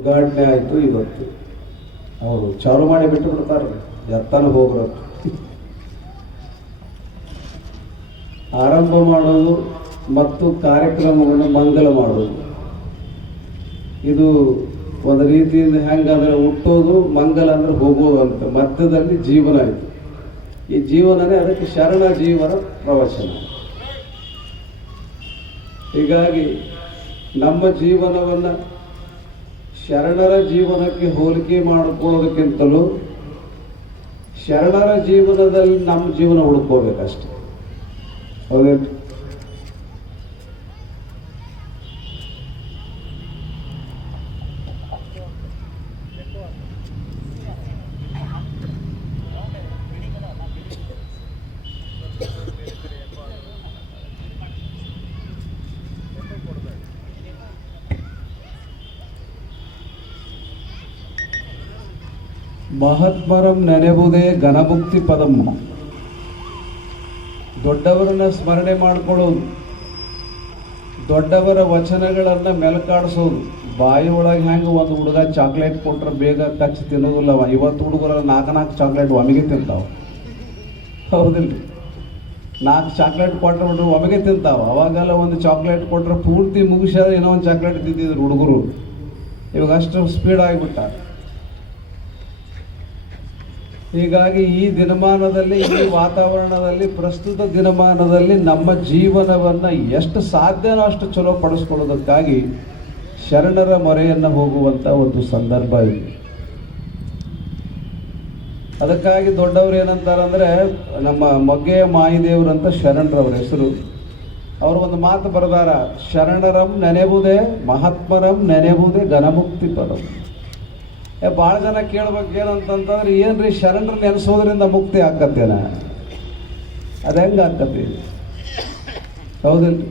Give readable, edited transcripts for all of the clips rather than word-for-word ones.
ಉದ್ಘಾಟನೆ ಆಯಿತು. ಇವತ್ತು ಅವರು ಚಾಲು ಮಾಡಿ ಬಿಟ್ಟು ಬಿಡ್ತಾರೆ, ಎತ್ತಾನ ಹೋಗ್ರು. ಆರಂಭ ಮಾಡೋದು ಮತ್ತು ಕಾರ್ಯಕ್ರಮವನ್ನು ಮಂಗಲ ಮಾಡೋದು, ಇದು ಒಂದು ರೀತಿಯಿಂದ ಹೆಂಗಂದ್ರೆ ಹುಟ್ಟೋದು, ಮಂಗಲ ಅಂದ್ರೆ ಹೋಗೋದು ಅಂತ. ಮಧ್ಯದಲ್ಲಿ ಜೀವನ ಆಯಿತು. ಈ ಜೀವನನೇ ಅದಕ್ಕೆ ಶರಣ ಜೀವನ ಪ್ರವಚನ. ಹೀಗಾಗಿ ನಮ್ಮ ಜೀವನವನ್ನು ಶರಣರ ಜೀವನಕ್ಕೆ ಹೋಲಿಕೆ ಮಾಡಿಕೊಳ್ಳೋದಕ್ಕಿಂತಲೂ ಶರಣರ ಜೀವನದಲ್ಲಿ ನಮ್ಮ ಜೀವನ ಹುಡ್ಕೋಬೇಕಷ್ಟೆ. ಹೌದೇನು? ಮಹಾತ್ಮರಂ ನೆನೆಬುದೇ ಘನಮುಕ್ತಿ ಪದಂ. ದೊಡ್ಡವರನ್ನ ಸ್ಮರಣೆ ಮಾಡಿಕೊಳ್ಳೋದು, ದೊಡ್ಡವರ ವಚನಗಳನ್ನು ಮೆಲಕಾಡಿಸೋದು. ಬಾಯಿ ಒಳಗೆ ಹೆಂಗೆ ಒಂದು ಹುಡುಗ ಚಾಕ್ಲೇಟ್ ಕೊಟ್ರೆ ಬೇಗ ಕಚ್ಚಿ ತಿನ್ನೋದಿಲ್ಲ. ಇವತ್ತು ಹುಡುಗರ ನಾಲ್ಕು ಚಾಕ್ಲೇಟ್ ಒಮ್ಮೆಗೆ ತಿಂತಾವ, ಹೌದಿಲ್ಲ? 4 ಚಾಕ್ಲೇಟ್ ಕೊಟ್ಟರೆ ಹುಡುಗರು ಒಮ್ಮೆಗೆ ತಿಂತಾವ. ಅವಾಗೆಲ್ಲ ಒಂದು ಚಾಕ್ಲೇಟ್ ಕೊಟ್ಟರೆ ಪೂರ್ತಿ ಮುಗಿಸ್ಯಾರ ಏನೋ ಒಂದು ಚಾಕ್ಲೇಟ್ ತಿಂತಿದ್ರು ಹುಡುಗರು. ಇವಾಗ ಅಷ್ಟು ಸ್ಪೀಡ್ ಆಗಿಬಿಟ್ಟ. ಹೀಗಾಗಿ ಈ ದಿನಮಾನದಲ್ಲಿ, ಈ ವಾತಾವರಣದಲ್ಲಿ, ಪ್ರಸ್ತುತ ದಿನಮಾನದಲ್ಲಿ ನಮ್ಮ ಜೀವನವನ್ನು ಎಷ್ಟು ಸಾಧ್ಯನೋ ಅಷ್ಟು ಚಲೋ ಪಡಿಸ್ಕೊಳ್ಳೋದಕ್ಕಾಗಿ ಶರಣರ ಮೊರೆಯನ್ನು ಹೋಗುವಂಥ ಒಂದು ಸಂದರ್ಭ ಇದೆ. ಅದಕ್ಕಾಗಿ ದೊಡ್ಡವರು ಏನಂತಾರಂದರೆ, ನಮ್ಮ ಮೊಗ್ಗೆಯ ಮಾಯಿದೇವರಂತ ಶರಣರವ್ರ ಹೆಸರು. ಅವರು ಒಂದು ಮಾತು ಬರೆದಾರ, ಶರಣರಂ ನೆನೆಬುದೇ ಮಹಾತ್ಮರಂ ನೆನೆಬುದೇ ಘನಮುಕ್ತಿ ಪದಂ. ಭಾಳ ಜನ ಕೇಳ್ಬೇಕು ಏನಂತಂತಂದ್ರೆ, ಏನ್ರಿ ಶರಣರು ನೆನೆಸೋದ್ರಿಂದ ಮುಕ್ತಿ ಆಕತ್ತೇನ? ಅದು ಹೆಂಗೆ ಆಕತಿ? ಹೌದಿಲ್ರಿ?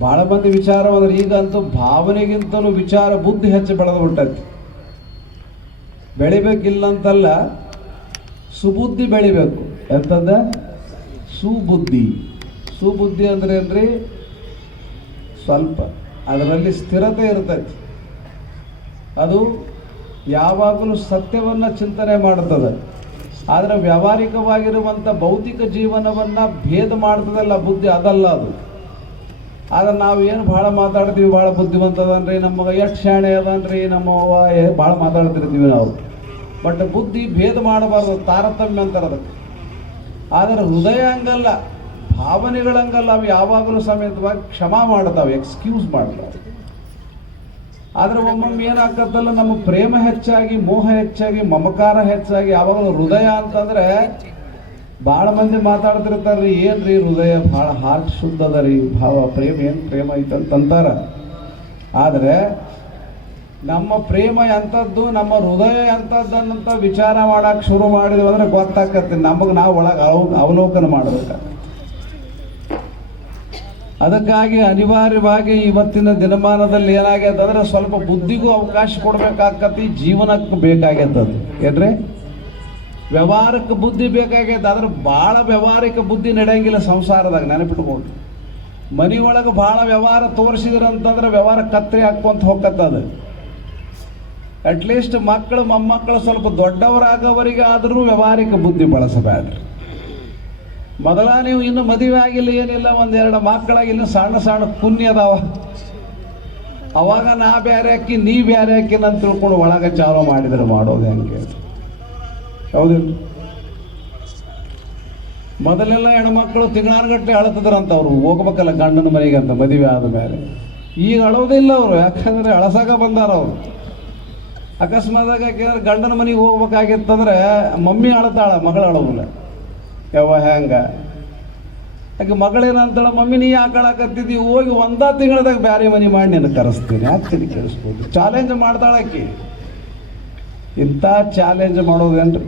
ಭಾಳ ಮಂದಿ ವಿಚಾರ ಅಂದ್ರೆ ಈಗಂತೂ ಭಾವನೆಗಿಂತಲೂ ವಿಚಾರ ಬುದ್ಧಿ ಹೆಚ್ಚು ಬೆಳೆದು ಬಿಟ್ಟೈತಿ. ಬೆಳಿಬೇಕಿಲ್ಲಂತಲ್ಲ, ಸುಬುದ್ಧಿ ಬೆಳಿಬೇಕು. ಎಂತಂದ? ಸುಬುದ್ಧಿ. ಸುಬುದ್ಧಿ ಅಂದ್ರೆ ಏನ್ರಿ? ಸ್ವಲ್ಪ ಅದರಲ್ಲಿ ಸ್ಥಿರತೆ ಇರ್ತೈತಿ. ಅದು ಯಾವಾಗಲೂ ಸತ್ಯವನ್ನು ಚಿಂತನೆ ಮಾಡ್ತದೆ. ಆದರೆ ವ್ಯಾವಹಾರಿಕವಾಗಿರುವಂಥ ಭೌತಿಕ ಜೀವನವನ್ನು ಭೇದ ಮಾಡ್ತದಲ್ಲ ಬುದ್ಧಿ, ಅದಲ್ಲ ಅದು. ಆದರೆ ನಾವು ಏನು ಭಾಳ ಮಾತಾಡ್ತೀವಿ, ಭಾಳ ಬುದ್ಧಿವಂತ ಅದನ್ರಿ, ನಮಗೆ ಎಷ್ಟು ಶಾಣೆ ಅದನ್ರಿ, ನಮ್ಮವ್ವ ಭಾಳ ಮಾತಾಡ್ತಿರ್ತೀವಿ ನಾವು. ಬಟ್ ಬುದ್ಧಿ ಭೇದ ಮಾಡಬಾರ್ದು, ತಾರತಮ್ಯ ಅಂತಾರೆ ಅದಕ್ಕೆ. ಆದರೆ ಹೃದಯ ಹಂಗಲ್ಲ, ಭಾವನೆಗಳಂಗಲ್ಲ. ಅವು ಯಾವಾಗಲೂ ಸಮೇತವಾಗಿ ಕ್ಷಮಾ ಮಾಡ್ತಾವೆ, ಎಕ್ಸ್ಕ್ಯೂಸ್ ಮಾಡ್ತಾವೆ. ಆದರೆ ಒಮ್ಮೊಮ್ಮೆ ಏನಾಗತ್ತಲ್ಲ, ನಮ್ಮ ಪ್ರೇಮ ಹೆಚ್ಚಾಗಿ, ಮೋಹ ಹೆಚ್ಚಾಗಿ, ಮಮಕಾರ ಹೆಚ್ಚಾಗಿ, ಯಾವಾಗಲೂ ಹೃದಯ ಅಂತಂದ್ರೆ ಭಾಳ ಮಂದಿ ಮಾತಾಡ್ತಿರ್ತಾರ್ರಿ, ಏನ್ರಿ ಹೃದಯ ಭಾಳ ಹಾರ್ಟ್ ಶುದ್ಧ ಅದ ರೀ, ಭಾವ ಪ್ರೇಮ ಏನು ಪ್ರೇಮ ಐತಂತಾರ. ಆದರೆ ನಮ್ಮ ಪ್ರೇಮ ಎಂಥದ್ದು, ನಮ್ಮ ಹೃದಯ ಎಂಥದ್ದನ್ನಂತ ವಿಚಾರ ಮಾಡಕ್ಕೆ ಶುರು ಮಾಡಿದ್ವಿ ಅಂದ್ರೆ ಗೊತ್ತಾಗತ್ತೆ ನಮಗೆ. ನಾವು ಒಳಗೆ ಅವಲೋಕನ ಮಾಡಬೇಕಾಗ್ತದೆ. ಅದಕ್ಕಾಗಿ ಅನಿವಾರ್ಯವಾಗಿ ಇವತ್ತಿನ ದಿನಮಾನದಲ್ಲಿ ಏನಾಗ್ಯದ ಅಂದ್ರೆ, ಸ್ವಲ್ಪ ಬುದ್ಧಿಗೂ ಅವಕಾಶ ಕೊಡ್ಬೇಕಾಗತ್ತೆ, ಜೀವನಕ್ಕೆ ಬೇಕಾಗ್ಯದ. ಏನ್ರಿ? ವ್ಯವಹಾರಕ್ಕೆ ಬುದ್ಧಿ ಬೇಕಾಗ್ಯದ. ಆದ್ರೆ ಭಾಳ ವ್ಯವಹಾರಿಕ ಬುದ್ಧಿ ನಡೆಯಂಗಿಲ್ಲ ಸಂಸಾರದಾಗ, ನೆನಪಿಟ್ಕೊಂಡು. ಮನೆಯೊಳಗೆ ಭಾಳ ವ್ಯವಹಾರ ತೋರಿಸಿದ್ರಂತಂದ್ರೆ ವ್ಯವಹಾರ ಕತ್ರಿ ಹಾಕ್ಕೊಂತ ಹೋಗತ್ತದ. ಅಟ್ಲೀಸ್ಟ್ ಮಕ್ಕಳು ಮೊಮ್ಮಕ್ಕಳು ಸ್ವಲ್ಪ ದೊಡ್ಡವರಾಗೋವರಿಗೆ ಆದರೂ ವ್ಯವಹಾರಿಕ ಬುದ್ಧಿ ಬಳಸಬೇಡ್ರಿ. ಮೊದಲ ನೀವು ಇನ್ನು ಮದುವೆ ಆಗಿಲ್ಲ, ಏನಿಲ್ಲ, 1-2 ಮಕ್ಕಳಾಗಿ ಇನ್ನು ಸಣ್ಣ ಸಣ್ಣ ಕುನ್ನಿ ಅದಾವ. ಅವಾಗ ನಾ ಬೇರೆ ಹಾಕಿ ನೀ ಬೇರೆ ಹಾಕಿ ನಾನು ತಿಳ್ಕೊಂಡು ಒಳಗೆ ಚಾಲು ಮಾಡಿದ್ರೆ ಮಾಡೋದು ಹೆಂಗೆ? ಹೌದಿಲ್ಲ? ಮೊದಲೆಲ್ಲ ಹೆಣ್ಮಕ್ಳು ತಿಂಗಳಾನುಗಟ್ಟಲೆ ಅಳತಿದ್ರಂತ, ಅವ್ರು ಹೋಗ್ಬೇಕಲ್ಲ ಗಂಡನ ಮನೆಗೆ ಅಂತ ಮದುವೆ ಆದ ಮೇಲೆ. ಈಗ ಅಳೋದಿಲ್ಲ ಅವರು, ಯಾಕಂದ್ರೆ ಅಳಸಾಗ ಬಂದಾರ ಅವರು. ಅಕಸ್ಮಾತಾಗ ಯಾಕೆಂದ್ರೆ ಗಂಡನ ಮನೆಗೆ ಹೋಗ್ಬೇಕಾಗಿತ್ತಂದ್ರೆ ಮಮ್ಮಿ ಅಳತಾಳ, ಮಗಳು ಅಳೋದಿಲ್ಲ. ಯಾವ ಹೆಂಗ ಯಾಕೆ ಮಗಳೇನಂತಾಳ, ಮಮ್ಮಿ ನೀ ಯಾಕೆ ಅಳಕತ್ತಿದ್ದೀವಿ, ಹೋಗಿ 1 ತಿಂಗಳದಾಗ ಬ್ಯಾರೆ ಮನೆ ಮಾಡಿ ನಾನು ಕರೆಸ್ತೀನಿ, ಯಾಕೆ ಕೇಳಿಸ್ಬೋದು? ಚಾಲೆಂಜ್ ಮಾಡ್ತಾಳಕ್ಕಿ. ಇಂಥ ಚಾಲೆಂಜ್ ಮಾಡೋದೇನ್ರಿ?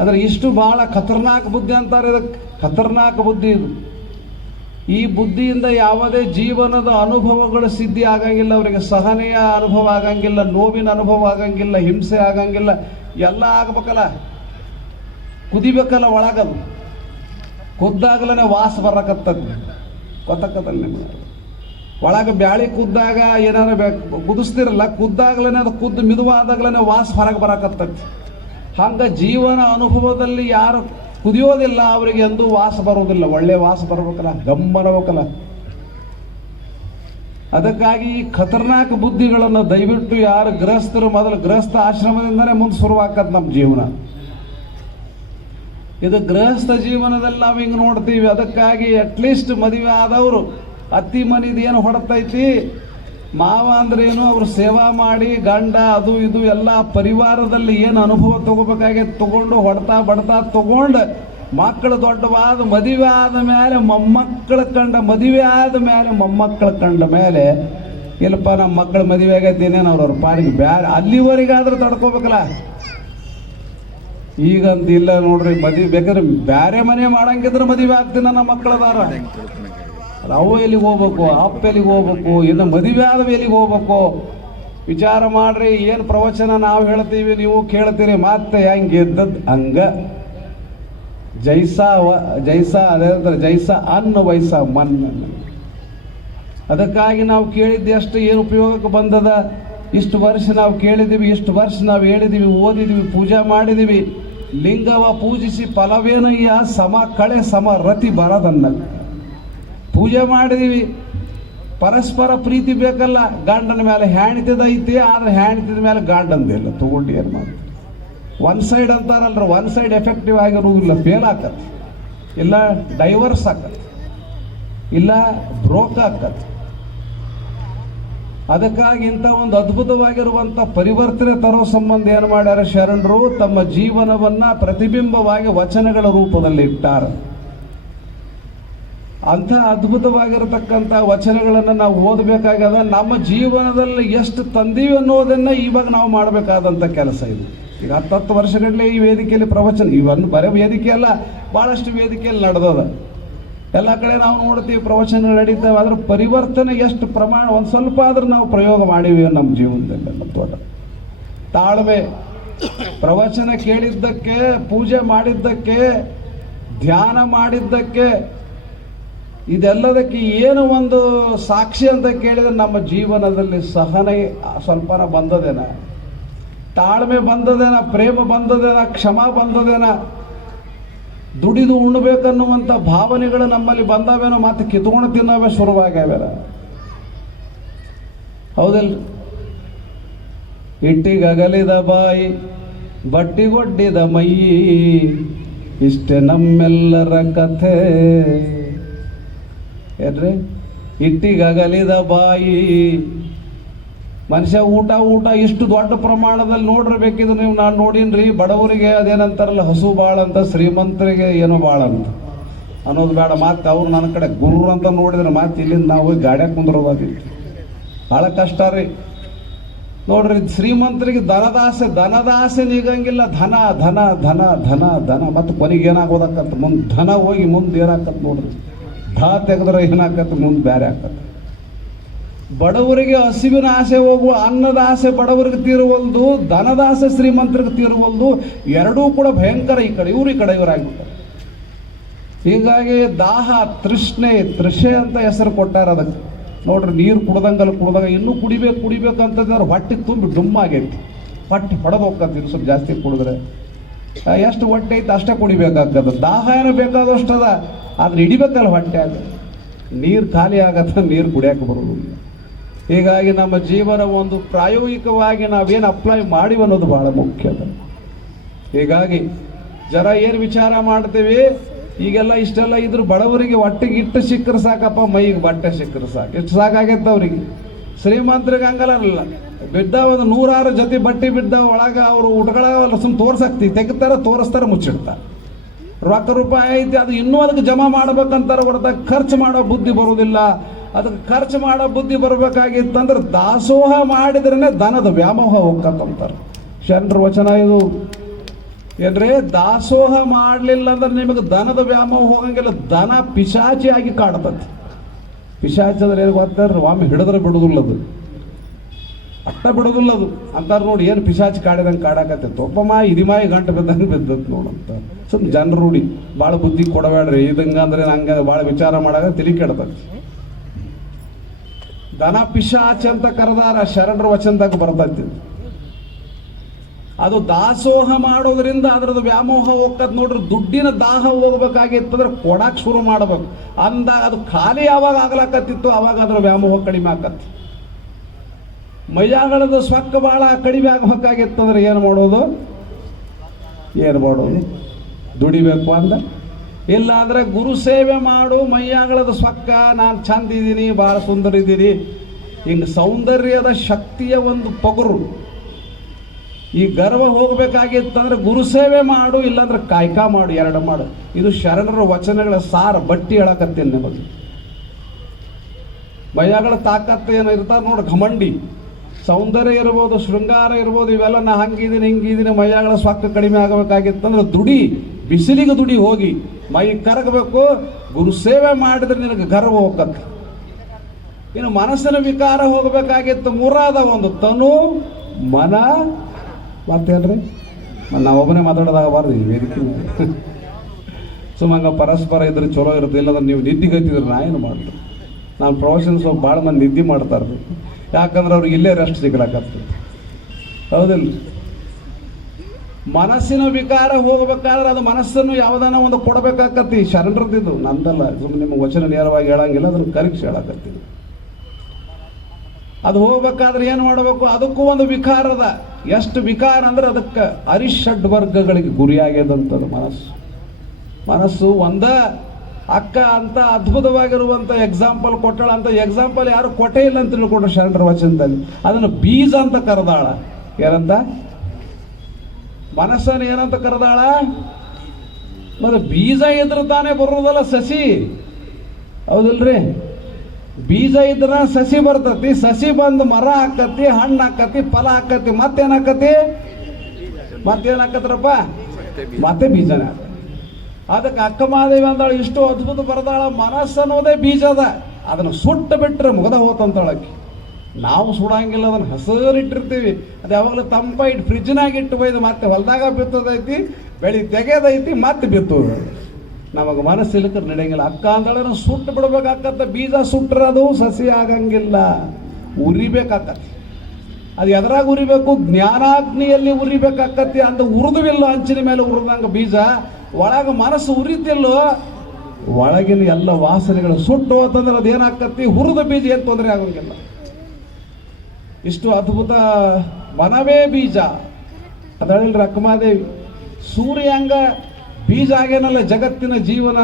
ಅಂದ್ರೆ ಇಷ್ಟು ಭಾಳ ಖತರ್ನಾಕ್ ಬುದ್ಧಿ ಅಂತಾರೆ ಇದಕ್ಕೆ. ಖತರ್ನಾಕ್ ಬುದ್ಧಿ ಇದು. ಈ ಬುದ್ಧಿಯಿಂದ ಯಾವುದೇ ಜೀವನದ ಅನುಭವಗಳು ಸಿದ್ಧಿ ಆಗಂಗಿಲ್ಲ. ಅವರಿಗೆ ಸಹನೆಯ ಅನುಭವ ಆಗಂಗಿಲ್ಲ, ನೋವಿನ ಅನುಭವ ಆಗಂಗಿಲ್ಲ, ಹಿಂಸೆ ಆಗಂಗಿಲ್ಲ. ಎಲ್ಲ ಆಗ್ಬೇಕಲ್ಲ, ಕುದಿಬೇಕಲ್ಲ ಒಳಗದು. ಕುದ್ದಾಗಲೇ ವಾಸ ಬರಕತ್ತದ, ಗೊತ್ತಾಕತ್ತಲ್ಲ ನಿಮಗೆ. ಒಳಗೆ ಬ್ಯಾಳಿ ಕುದ್ದಾಗ ಏನಾರ ಕುದಿಸ್ತಿರಲ್ಲ, ಕುದ್ದಾಗ್ಲೇ ಅದು ಕುದ್ದು ಮಿದುವಾದಾಗ್ಲೇ ವಾಸ ಹೊರಗೆ ಬರಕತ್ತೈತಿ. ಹಂಗೆ ಜೀವನ ಅನುಭವದಲ್ಲಿ ಯಾರು ಕುದಿಯೋದಿಲ್ಲ ಅವರಿಗೆ ಎಂದೂ ವಾಸ ಬರೋದಿಲ್ಲ. ಒಳ್ಳೆ ವಾಸ ಬರ್ಬೇಕಲ್ಲ, ಗಮ್ಮನಬೇಕಲ್ಲ. ಅದಕ್ಕಾಗಿ ಈ ಖತರ್ನಾಕ್ ಬುದ್ಧಿಗಳನ್ನು ದಯವಿಟ್ಟು ಯಾರು ಗೃಹಸ್ಥರು, ಮೊದಲು ಗೃಹಸ್ಥ ಆಶ್ರಮದಿಂದನೇ ಮುಂದೆ ಶುರುವಾಕತ್ ನಮ್ಮ ಜೀವನ. ಇದು ಗೃಹಸ್ಥ ಜೀವನದಲ್ಲಿ ನಾವು ಹಿಂಗೆ ನೋಡ್ತೀವಿ. ಅದಕ್ಕಾಗಿ ಅಟ್ಲೀಸ್ಟ್ ಮದುವೆ ಆದವರು ಅತ್ತಿ ಮನಿದು ಏನು ಹೊಡತೈತಿ, ಮಾವ ಅಂದ್ರೇನು, ಅವರು ಸೇವಾ ಮಾಡಿ ಗಂಡ ಅದು ಇದು ಎಲ್ಲ ಪರಿವಾರದಲ್ಲಿ ಏನು ಅನುಭವ ತಗೋಬೇಕಾಗಿ ತಗೊಂಡು ಹೊಡ್ತಾ ಬಡ್ತಾ ತಗೊಂಡು ಮಕ್ಕಳು ದೊಡ್ಡವಾದ ಮದುವೆ ಆದ ಮೇಲೆ ಮೊಮ್ಮಕ್ಕಳ ಕಂಡ, ಮದುವೆ ಆದ ಮೇಲೆ ಮೊಮ್ಮಕ್ಕಳ ಕಂಡ ಮೇಲೆ ಇಲ್ಲಪ್ಪ ನಮ್ಮ ಮಕ್ಕಳ ಮದುವೆ ಆಗೈತೇನೇನು ಅವ್ರವ್ರ ಪಾರಿಗೆ ಬ್ಯಾರೆ ಅಲ್ಲಿವರೆಗಾದ್ರೂ ತಡ್ಕೋಬೇಕಲ್ಲ. ಈಗಂತ ಇಲ್ಲ ನೋಡ್ರಿ, ಮದುವೆ ಬೇಕಾದ್ರೆ ಬ್ಯಾರೆ ಮನೆ ಮಾಡಂಗಿದ್ರೆ ಮದುವೆ ಆಗ್ತೀನಿ ನನ್ನ ಮಕ್ಕಳದಾರ. ಅವು ಎಲ್ಲಿಗೆ ಹೋಗ್ಬೇಕು, ಅಪ್ಪ ಎಲ್ಲಿಗೆ ಹೋಗ್ಬೇಕು, ಇನ್ನು ಮದುವೆ ಆದವು ಎಲ್ಲಿಗೆ ಹೋಗ್ಬೇಕು ವಿಚಾರ ಮಾಡ್ರಿ. ಏನು ಪ್ರವಚನ ನಾವು ಹೇಳ್ತೀವಿ, ನೀವು ಕೇಳ್ತೀರಿ, ಮತ್ತೆ ಹೆಂಗೆ ಇದ್ದದ್ದು ಹಂಗ. ಜೈಸ ಅದೇ ಜೈಸ ಅನ್ನ ವಯಸ್ಸ ಮನ್ನ. ಅದಕ್ಕಾಗಿ ನಾವು ಕೇಳಿದ್ದೆ ಅಷ್ಟು ಏನು ಉಪಯೋಗಕ್ಕೆ ಬಂದದ. ಇಷ್ಟು ವರ್ಷ ನಾವು ಕೇಳಿದ್ದೀವಿ, ಇಷ್ಟು ವರ್ಷ ನಾವು ಹೇಳಿದ್ದೀವಿ, ಓದಿದ್ದೀವಿ, ಪೂಜೆ ಮಾಡಿದ್ದೀವಿ. ಲಿಂಗವ ಪೂಜಿಸಿ ಫಲವೇನಯ್ಯ ಸಮ ಕಳೆ ಸಮ ರತಿ ಬರದನ್ನ ಪೂಜೆ ಮಾಡಿದೀವಿ. ಪರಸ್ಪರ ಪ್ರೀತಿ ಬೇಕಲ್ಲ. ಗಂಡನ ಮೇಲೆ ಹೆಣ್ತಿದೈತಿ, ಆದ್ರೆ ಹೆಣ್ತಿದ ಮೇಲೆ ಗಂಡಂದಿಲ್ಲ. ತಗೊಂಡು ಏನು ಮಾಡ್ತೀವಿ, ಒನ್ ಸೈಡ್ ಅಂತಾರಲ್ರ, ಒನ್ ಸೈಡ್ ಎಫೆಕ್ಟಿವ್ ಆಗಿರೋದಿಲ್ಲ, ಫೇಲ್ ಆಕತ್ತೆ, ಇಲ್ಲ ಡೈವರ್ಸ್ ಆಕತ್ತೆ, ಇಲ್ಲ ಬ್ರೋಕ್ ಆಕತ್ತೆ. ಅದಕ್ಕಾಗಿ ಇಂಥ ಒಂದು ಅದ್ಭುತವಾಗಿರುವಂಥ ಪರಿವರ್ತನೆ ತರೋ ಸಂಬಂಧ ಏನು ಮಾಡ್ಯಾರ ಶರಣರು, ತಮ್ಮ ಜೀವನವನ್ನ ಪ್ರತಿಬಿಂಬವಾಗಿ ವಚನಗಳ ರೂಪದಲ್ಲಿ ಇಟ್ಟಾರ. ಅಂಥ ಅದ್ಭುತವಾಗಿರತಕ್ಕಂಥ ವಚನಗಳನ್ನು ನಾವು ಓದಬೇಕಾಗದ. ನಮ್ಮ ಜೀವನದಲ್ಲಿ ಎಷ್ಟು ತಂದೀವಿ ಅನ್ನೋದನ್ನ ಇವಾಗ ನಾವು ಮಾಡಬೇಕಾದಂಥ ಕೆಲಸ ಇದು. ಈಗ 10 ವರ್ಷಗಟ್ಟಲೆ ಈ ವೇದಿಕೆಯಲ್ಲಿ ಪ್ರವಚನ, ಇವನ್ನು ಬರೀ ವೇದಿಕೆ ಅಲ್ಲ, ಭಾಳಷ್ಟು ವೇದಿಕೆಯಲ್ಲಿ ನಡೆದದ. ಎಲ್ಲ ಕಡೆ ನಾವು ನೋಡ್ತೀವಿ ಪ್ರವಚನಗಳು ನಡೀತಾವೆ. ಅದರ ಪರಿವರ್ತನೆ ಎಷ್ಟು ಪ್ರಮಾಣ, ಒಂದು ಸ್ವಲ್ಪ ಆದ್ರೂ ನಾವು ಪ್ರಯೋಗ ಮಾಡೀವಿ ನಮ್ಮ ಜೀವನದಲ್ಲಿ. ಮತ್ತು ತಾಳ್ಮೆ, ಪ್ರವಚನ ಕೇಳಿದ್ದಕ್ಕೆ, ಪೂಜೆ ಮಾಡಿದ್ದಕ್ಕೆ, ಧ್ಯಾನ ಮಾಡಿದ್ದಕ್ಕೆ, ಇದೆಲ್ಲದಕ್ಕೆ ಏನು ಒಂದು ಸಾಕ್ಷಿ ಅಂತ ಕೇಳಿದ್ರೆ ನಮ್ಮ ಜೀವನದಲ್ಲಿ ಸಹನೆ ಸ್ವಲ್ಪನ ಬಂದದೇನ, ತಾಳ್ಮೆ ಬಂದದೇನ, ಪ್ರೇಮ ಬಂದದೇನ, ಕ್ಷಮ ಬಂದದೇನ, ದುಡಿದು ಉಣ್ಣಬೇಕನ್ನುವಂಥ ಭಾವನೆಗಳು ನಮ್ಮಲ್ಲಿ ಬಂದಾವೇನೋ, ಮತ್ತೆ ಕಿತ್ಕೊಂಡು ತಿನ್ನೋವೇ ಶುರುವಾಗ್ಯಾವೇನ. ಹೌದಲ್ರಿ? ಇಟ್ಟಿಗಗಲಿದ ಬಾಯಿ ಬಟ್ಟಿಗೊಡ್ಡಿದ ಮೈ, ಇಷ್ಟೇ ನಮ್ಮೆಲ್ಲರ ಕಥೆ. ಏನ್ರಿ? ಇಟ್ಟಿಗಗಲಿದ ಬಾಯಿ, ಮನುಷ್ಯ ಊಟ ಇಷ್ಟು ದೊಡ್ಡ ಪ್ರಮಾಣದಲ್ಲಿ ನೋಡಿರ್ಬೇಕಿದ್ರೆ ನೀವು, ನಾನು ನೋಡೀನ್ರಿ, ಬಡವರಿಗೆ ಅದೇನಂತಾರಲ್ಲ ಹಸು ಭಾಳ ಅಂತ, ಶ್ರೀಮಂತರಿಗೆ ಏನೋ ಭಾಳ ಅಂತ ಅನ್ನೋದು ಬೇಡ. ಮಾತು ಅವ್ರು ನನ್ನ ಕಡೆ ಗುರು ಅಂತ ನೋಡಿದ್ರೆ ಮಾತು ಇಲ್ಲಿಂದ ನಾವು ಹೋಗಿ ಗಾಡ್ಯಾಗ ಕುಂದ್ರೋದಿಲ್ಲ, ಭಾಳ ಕಷ್ಟ ರೀ. ನೋಡ್ರಿ, ಶ್ರೀಮಂತರಿಗೆ ದನದಾಸೆ ನೀಗಂಗಿಲ್ಲ. ಧನ ಧನ ಧನ ಧನ ಧನ ಮತ್ತು ಕೊನೆಗೆ ಏನಾಗೋದಕ್ಕಂತ, ಮುಂದೆ ಧನ ಹೋಗಿ ಮುಂದೆ ಏನಾಕತ್ ನೋಡ್ರಿ, ತೆಗೆದ್ರೆ ಏನಾಕತ್ತೆ, ಮುಂದೆ ಬೇರೆ ಆಕತ್ತೆ. ಬಡವರಿಗೆ ಹಸಿವಿನ ಆಸೆ ಹೋಗುವ, ಅನ್ನದ ಆಸೆ ಬಡವರಿಗೆ ತೀರುವಲ್ದು, ಧನದ ಆಸೆ ಶ್ರೀಮಂತರಿಗೆ ತೀರುವಲ್ದು. ಎರಡೂ ಕೂಡ ಭಯಂಕರ. ಈ ಕಡೆ ಇವರಾಗ್ಬಿಟ್ಟಾರೆ. ಹೀಗಾಗಿ ದಾಹ, ತೃಷೆ ಅಂತ ಹೆಸರು ಕೊಟ್ಟಾರ ಅದಕ್ಕೆ. ನೋಡ್ರಿ, ನೀರು ಕುಡ್ದಂಗ ಇನ್ನೂ ಕುಡಿಬೇಕಂತಂದ್ರೆ ಹೊಟ್ಟೆ ತುಂಬಿ ಡುಮ್ಮಾಗೈತಿ, ಹೊಟ್ಟೆ ಹೊಡೆದು ಹೋಗ್ಕಂತೀವಿ. ಸ್ವಲ್ಪ ಜಾಸ್ತಿ ಕುಡಿದ್ರೆ ಎಷ್ಟು ಹೊಟ್ಟೆ ಐತೆ ಅಷ್ಟೇ ಕುಡಿಬೇಕಾಗ್ತದ. ದಾಹ ಏನೋ ಬೇಕಾದಷ್ಟದ, ಆದ್ರೆ ಹಿಡಿಬೇಕಲ್ಲ ಹೊಟ್ಟೆ. ಆಗ ನೀರು ಖಾಲಿ ಆಗತ್ತ, ನೀರು ಕುಡಿಯಕ್ಕೆ ಬರೋದಿಲ್ಲ. ಹೀಗಾಗಿ ನಮ್ಮ ಜೀವನ ಒಂದು ಪ್ರಾಯೋಗಿಕವಾಗಿ ನಾವೇನು ಅಪ್ಲೈ ಮಾಡಿವಿ ಅನ್ನೋದು ಬಹಳ ಮುಖ್ಯ. ಹೀಗಾಗಿ ಏನು ವಿಚಾರ ಮಾಡ್ತೀವಿ, ಈಗೆಲ್ಲ ಇಷ್ಟೆಲ್ಲ ಇದ್ರು ಬಡವರಿಗೆ ಹೊಟ್ಟೆಗೆ ಇಟ್ಟು ಸಿಕ್ಕರೆ ಸಾಕಪ್ಪ, ಮೈಗೆ ಬಟ್ಟೆ ಸಿಕ್ಕರೆ ಸಾಕು, ಇಷ್ಟು ಸಾಕಾಗೈತೆ ಅವ್ರಿಗೆ. ಶ್ರೀಮಂತರಿಗೆ ಹಂಗಲ್ಲ, ಬಿದ್ದಾವ ಒಂದು 100 ಜೊತೆ ಬಟ್ಟೆ ಬಿದ್ದಾವ, ಒಳಗೆ ಅವರು ಊಟಗಳ ಸುಮ್ ತೋರ್ಸಾಕ್ತಿ, ತೆಗಿತಾರೆ, ತೋರಿಸ್ತಾರೆ, ಮುಚ್ಚಿಡ್ತಾರೆ. ರೊಕ್ಕ ರೂಪಾಯಿ ಐತಿ, ಅದು ಇನ್ನೂ ಅದಕ್ಕೆ ಜಮಾ ಮಾಡ್ಬೇಕಂತಾರೆ ಹೊರತ ಖರ್ಚು ಮಾಡೋ ಬುದ್ಧಿ ಬರೋದಿಲ್ಲ. ಅದಕ್ಕೆ ಖರ್ಚು ಮಾಡೋ ಬುದ್ಧಿ ಬರಬೇಕಾಗಿತ್ತಂದ್ರೆ ದಾಸೋಹ ಮಾಡಿದ್ರೇ ದನದ ವ್ಯಾಮೋಹ ಹೋಗ್ಕಂತಾರೆ ಶರಣರ ವಚನ ಇದು. ಏನ್ರಿ? ದಾಸೋಹ ಮಾಡಲಿಲ್ಲ ಅಂದ್ರೆ ನಿಮಗೆ ದನದ ವ್ಯಾಮೋಹ ಹೋಗಂಗಿಲ್ಲ. ದನ ಪಿಶಾಚಿಯಾಗಿ ಕಾಡ್ತತಿ. ಪಿಶಾಚಿ ಅಂದ್ರೆ ಏನು ಗೊತ್ತಾರ? ಒಮ್ಮೆ ಹಿಡಿದ್ರೆ ಬಿಡುದಿಲ್ಲದು, ಅಟ್ಟ ಬಿಡುದಿಲ್ಲದು ಅಂತಾರೆ ನೋಡಿ. ಏನು ಪಿಶಾಚಿ ಕಾಡಿದಂಗೆ ಕಾಡಕತ್ತೈತೆ, ಒಬ್ಬ ಇದಿಮಾಯಿ ಗಂಟೆ ಬಿದ್ದಂಗೆ ಬಿದ್ದತ್ ನೋಡಂತ. ಸುಮ್ ಜನರು ರೂಢಿ, ಭಾಳ ಬುದ್ಧಿ ಕೊಡಬೇಡ್ರಿ, ಇದಂಗ ಅಂದ್ರೆ ಹಂಗೆ ಭಾಳ ವಿಚಾರ ಮಾಡಾಗ ತಲೆ ಕೆಡ್ತೈತಿ. ದನ ಪಿಶಾಚ ಅಂತ ಕರೆದಾರ ಶರಣರ ವಚನದಾಗ ಬರ್ತೈತಿ. ಅದು ದಾಸೋಹ ಮಾಡೋದ್ರಿಂದ ಅದ್ರದ್ದು ವ್ಯಾಮೋಹ ಹೋಗ್ತದ ನೋಡ್ರಿ. ದುಡ್ಡಿನ ದಾಹ ಹೋಗ್ಬೇಕಾಗಿತ್ತಂದ್ರೆ ಕೊಡಾಕ್ ಶುರು ಮಾಡ್ಬೇಕು. ಅಂದಾಗ ಅದು ಖಾಲಿ ಯಾವಾಗ ಆಗ್ಲಾಕತ್ತಿತ್ತು ಅವಾಗ ಅದ್ರ ವ್ಯಾಮೋಹ ಕಡಿಮೆ ಆಕತಿ. ಮೈಯಾಗಳದ ಸ್ವಕ್ಕ ಭಾಳ ಕಡಿಮೆ ಆಗ್ಬೇಕಾಗಿತ್ತಂದ್ರೆ ಏನು ಮಾಡೋದು? ದುಡಿಬೇಕು ಅಂದ. ಇಲ್ಲ ಅಂದ್ರೆ ಗುರು ಸೇವೆ ಮಾಡು, ಮೈಯಾಗಳದ ಸ್ವಕ್ಕ ನಾನು ಚಂದ ಇದ್ದೀನಿ, ಭಾಳ ಸುಂದರ ಇದ್ದೀನಿ, ಹಿಂಗೆ ಸೌಂದರ್ಯದ ಶಕ್ತಿಯ ಒಂದು ಪೊಗರು. ಈ ಗರ್ವ ಹೋಗ್ಬೇಕಾಗಿತ್ತಂದ್ರೆ ಗುರು ಸೇವೆ ಮಾಡು, ಇಲ್ಲಾಂದ್ರೆ ಕಾಯ್ಕ ಮಾಡು, ಎರಡು ಮಾಡು. ಇದು ಶರಣರ ವಚನಗಳ ಸಾರ. ಬಟ್ಟಿ ಹೇಳಕತ್ತೀನಿ ನಿಮಗೆ. ಮೈಯಾಗಳ ತಾಕತ್ತು ಏನು ಇರ್ತಾರೆ ನೋಡಿ, ಘಮಂಡಿ. ಸೌಂದರ್ಯ ಇರ್ಬೋದು, ಶೃಂಗಾರ ಇರ್ಬೋದು, ಇವೆಲ್ಲ ನಾ ಹಂಗಿದ್ದೀನಿ ಹಿಂಗಿದ್ದೀನಿ, ಮೈಯಾಗಳ ಸ್ವಕ್ಕ ಕಡಿಮೆ ಆಗಬೇಕಾಗಿತ್ತಂದ್ರೆ ದುಡಿ, ಬಿಸಿಲಿಗೆ ದುಡಿ, ಹೋಗಿ ಮೈ ಕರಗಬೇಕು. ಗುರು ಸೇವೆ ಮಾಡಿದ್ರೆ ನಿನಗೆ ಗರ್ವ ಹೋಗತ್ತೆ. ಇನ್ನು ಮನಸ್ಸಿನ ವಿಕಾರ ಹೋಗಬೇಕಾಗಿತ್ತು. ಮೂರಾದ ಒಂದು ತನು, ಮನ, ಮತ್ತೇನ್ರಿ ನಾವೊಬ್ಬನೇ ಮಾತಾಡೋದಾಗಬಾರ್ದು ಈ ವೇದಿಕೆ ಮೇಲೆ. ಸುಮ್ಮಂಗ ಪರಸ್ಪರ ಇದ್ರೆ ಚಲೋ ಇರುತ್ತೆ. ಇಲ್ಲಾಂದ್ರೆ ನೀವು ನಿದ್ದಿಗತ್ತಿದ್ರೆ ನಾ ಏನು ಮಾಡ್ರಿ? ನಾನು ಪ್ರೊಫೆಷನ್ಸ್ ಭಾಳ ಮಂದಿ ನಿದ್ದೆ ಮಾಡ್ತಾರೆ. ಯಾಕಂದ್ರೆ ಅವ್ರಿಗೆ ಇಲ್ಲೇ ರೆಸ್ಟ್ ಸಿಗ್ಲಾಕತ್ತೆ. ಹೌದಿಲ್ಲ? ಮನಸ್ಸಿನ ವಿಕಾರ ಹೋಗ್ಬೇಕಾದ್ರೆ ಅದು ಮನಸ್ಸನ್ನು ಯಾವುದನ್ನ ಒಂದು ಕೊಡಬೇಕಾಕತ್ತಿ. ಶರಣರದಿದ್ದು ನಂದಲ್ಲ, ಸುಮ್ಮನೆ ನಿಮ್ಮ ವಚನ ನೇರವಾಗಿ ಹೇಳಂಗಿಲ್ಲ, ಅದನ್ನು ಕರೆಕ್ಟ್ ಹೇಳಕತ್ತೀನಿ. ಅದು ಹೋಗ್ಬೇಕಾದ್ರೆ ಏನು ಮಾಡಬೇಕು? ಅದಕ್ಕೂ ಒಂದು ವಿಕಾರದ. ಎಷ್ಟು ವಿಕಾರ ಅಂದ್ರೆ ಅದಕ್ಕೆ ಅರಿಷಡ್ ವರ್ಗಗಳಿಗೆ ಗುರಿಯಾಗ್ಯದಂಥದ್ದು ಮನಸ್ಸು ಒಂದ ಅಕ್ಕ ಅಂತ ಅದ್ಭುತವಾಗಿರುವಂಥ ಎಕ್ಸಾಂಪಲ್ ಕೊಟ್ಟಾಳ. ಅಂತ ಎಕ್ಸಾಂಪಲ್ ಯಾರು ಕೊಟ್ಟೇ ಇಲ್ಲ ಅಂತ ತಿಳ್ಕೊಂಡ್ರು ಶರಣರ ವಚನದಲ್ಲಿ. ಅದನ್ನು ಬೀಜ ಅಂತ ಕರೆದಾಳ. ಏನಂತ? ಮನಸ್ಸನ್ನು ಏನಂತ ಕರೆದಾಳ? ಮತ್ತೆ ಬೀಜ ಇದ್ರೆ ತಾನೇ ಬರೋದಲ್ಲ ಸಸಿ. ಹೌದಿಲ್ರಿ? ಬೀಜ ಇದ್ರ ಸಸಿ ಬರ್ತತಿ. ಸಸಿ ಬಂದು ಮರ ಹಾಕತಿ, ಹಣ್ಣು ಹಾಕತಿ, ಫಲ ಹಾಕತಿ. ಮತ್ತೇನಾಕತಿ? ಮತ್ತೇನಾಕತ್ರಪ್ಪ? ಮತ್ತೆ ಬೀಜನೇ ಹಾಕತಿ. ಅದಕ್ಕೆ ಅಕ್ಕ ಮಹಾದೇವಿ ಅಂದಾಳ, ಇಷ್ಟು ಅದ್ಭುತ ಬರ್ದಾಳ. ಮನಸ್ಸು ಅನ್ನೋದೇ ಬೀಜ ಅದ. ಅದನ್ನು ಸುಟ್ಟು ಬಿಟ್ರೆ ಮುಗದ ಹೋತಂತಾಳಕ್ಕೆ. ನಾವು ಸುಡಂಗಿಲ್ಲ, ಅದನ್ನು ಹಸರಿಟ್ಟಿರ್ತೀವಿ. ಅದು ಯಾವಾಗಲೂ ತಂಪಾಗಿ ಫ್ರಿಜ್ನಾಗ ಇಟ್ಟು ಬೈದು ಮತ್ತೆ ಹೊಲದಾಗ ಬಿತ್ತದೈತಿ, ಬೆಳಿ ತೆಗೆದೈತಿ, ಮತ್ತೆ ಬಿತ್ತೋದು. ನಮಗೆ ಮನಸ್ಸು ಇಲ್ಲಕ್ಕೆ ನಡೆಯಂಗಿಲ್ಲ. ಅಕ್ಕ ಅಂದಳ ಸುಟ್ಟು ಬಿಡ್ಬೇಕಾಗತ್ತ. ಬೀಜ ಸುಟ್ಟರೆ ಅದು ಸಸಿ ಆಗಂಗಿಲ್ಲ, ಉರಿಬೇಕಾಕತಿ. ಅದು ಎದರಾಗ ಉರಿಬೇಕು? ಜ್ಞಾನಾಗ್ನಿಯಲ್ಲಿ ಉರಿಬೇಕಾಕತಿ. ಅಂತ ಉರಿದುವಿಲ್ಲ, ಹಂಚಿನ ಮೇಲೆ ಉರಿದಂಗೆ ಬೀಜ. ಒಳಗೆ ಮನಸ್ಸು ಉರಿತಿಲ್ಲೋ, ಒಳಗಿನ ಎಲ್ಲ ವಾಸನೆಗಳು ಸುಟ್ಟು ಅಂತಂದ್ರೆ ಅದೇನಾಕತಿ? ಹುರಿದ ಬೀಜ ಏನು ತೊಂದರೆ ಆಗಂಗಿಲ್ಲ. ಇಷ್ಟು ಅದ್ಭುತ ಮನವೇ ಬೀಜ ಅದಳಿಲ್ರಿ ಅಕ್ಕಮಾದೇವಿ. ಸೂರ್ಯಾಂಗ ಬೀಜ ಆಗೇನಲ್ಲ ಜಗತ್ತಿನ ಜೀವನ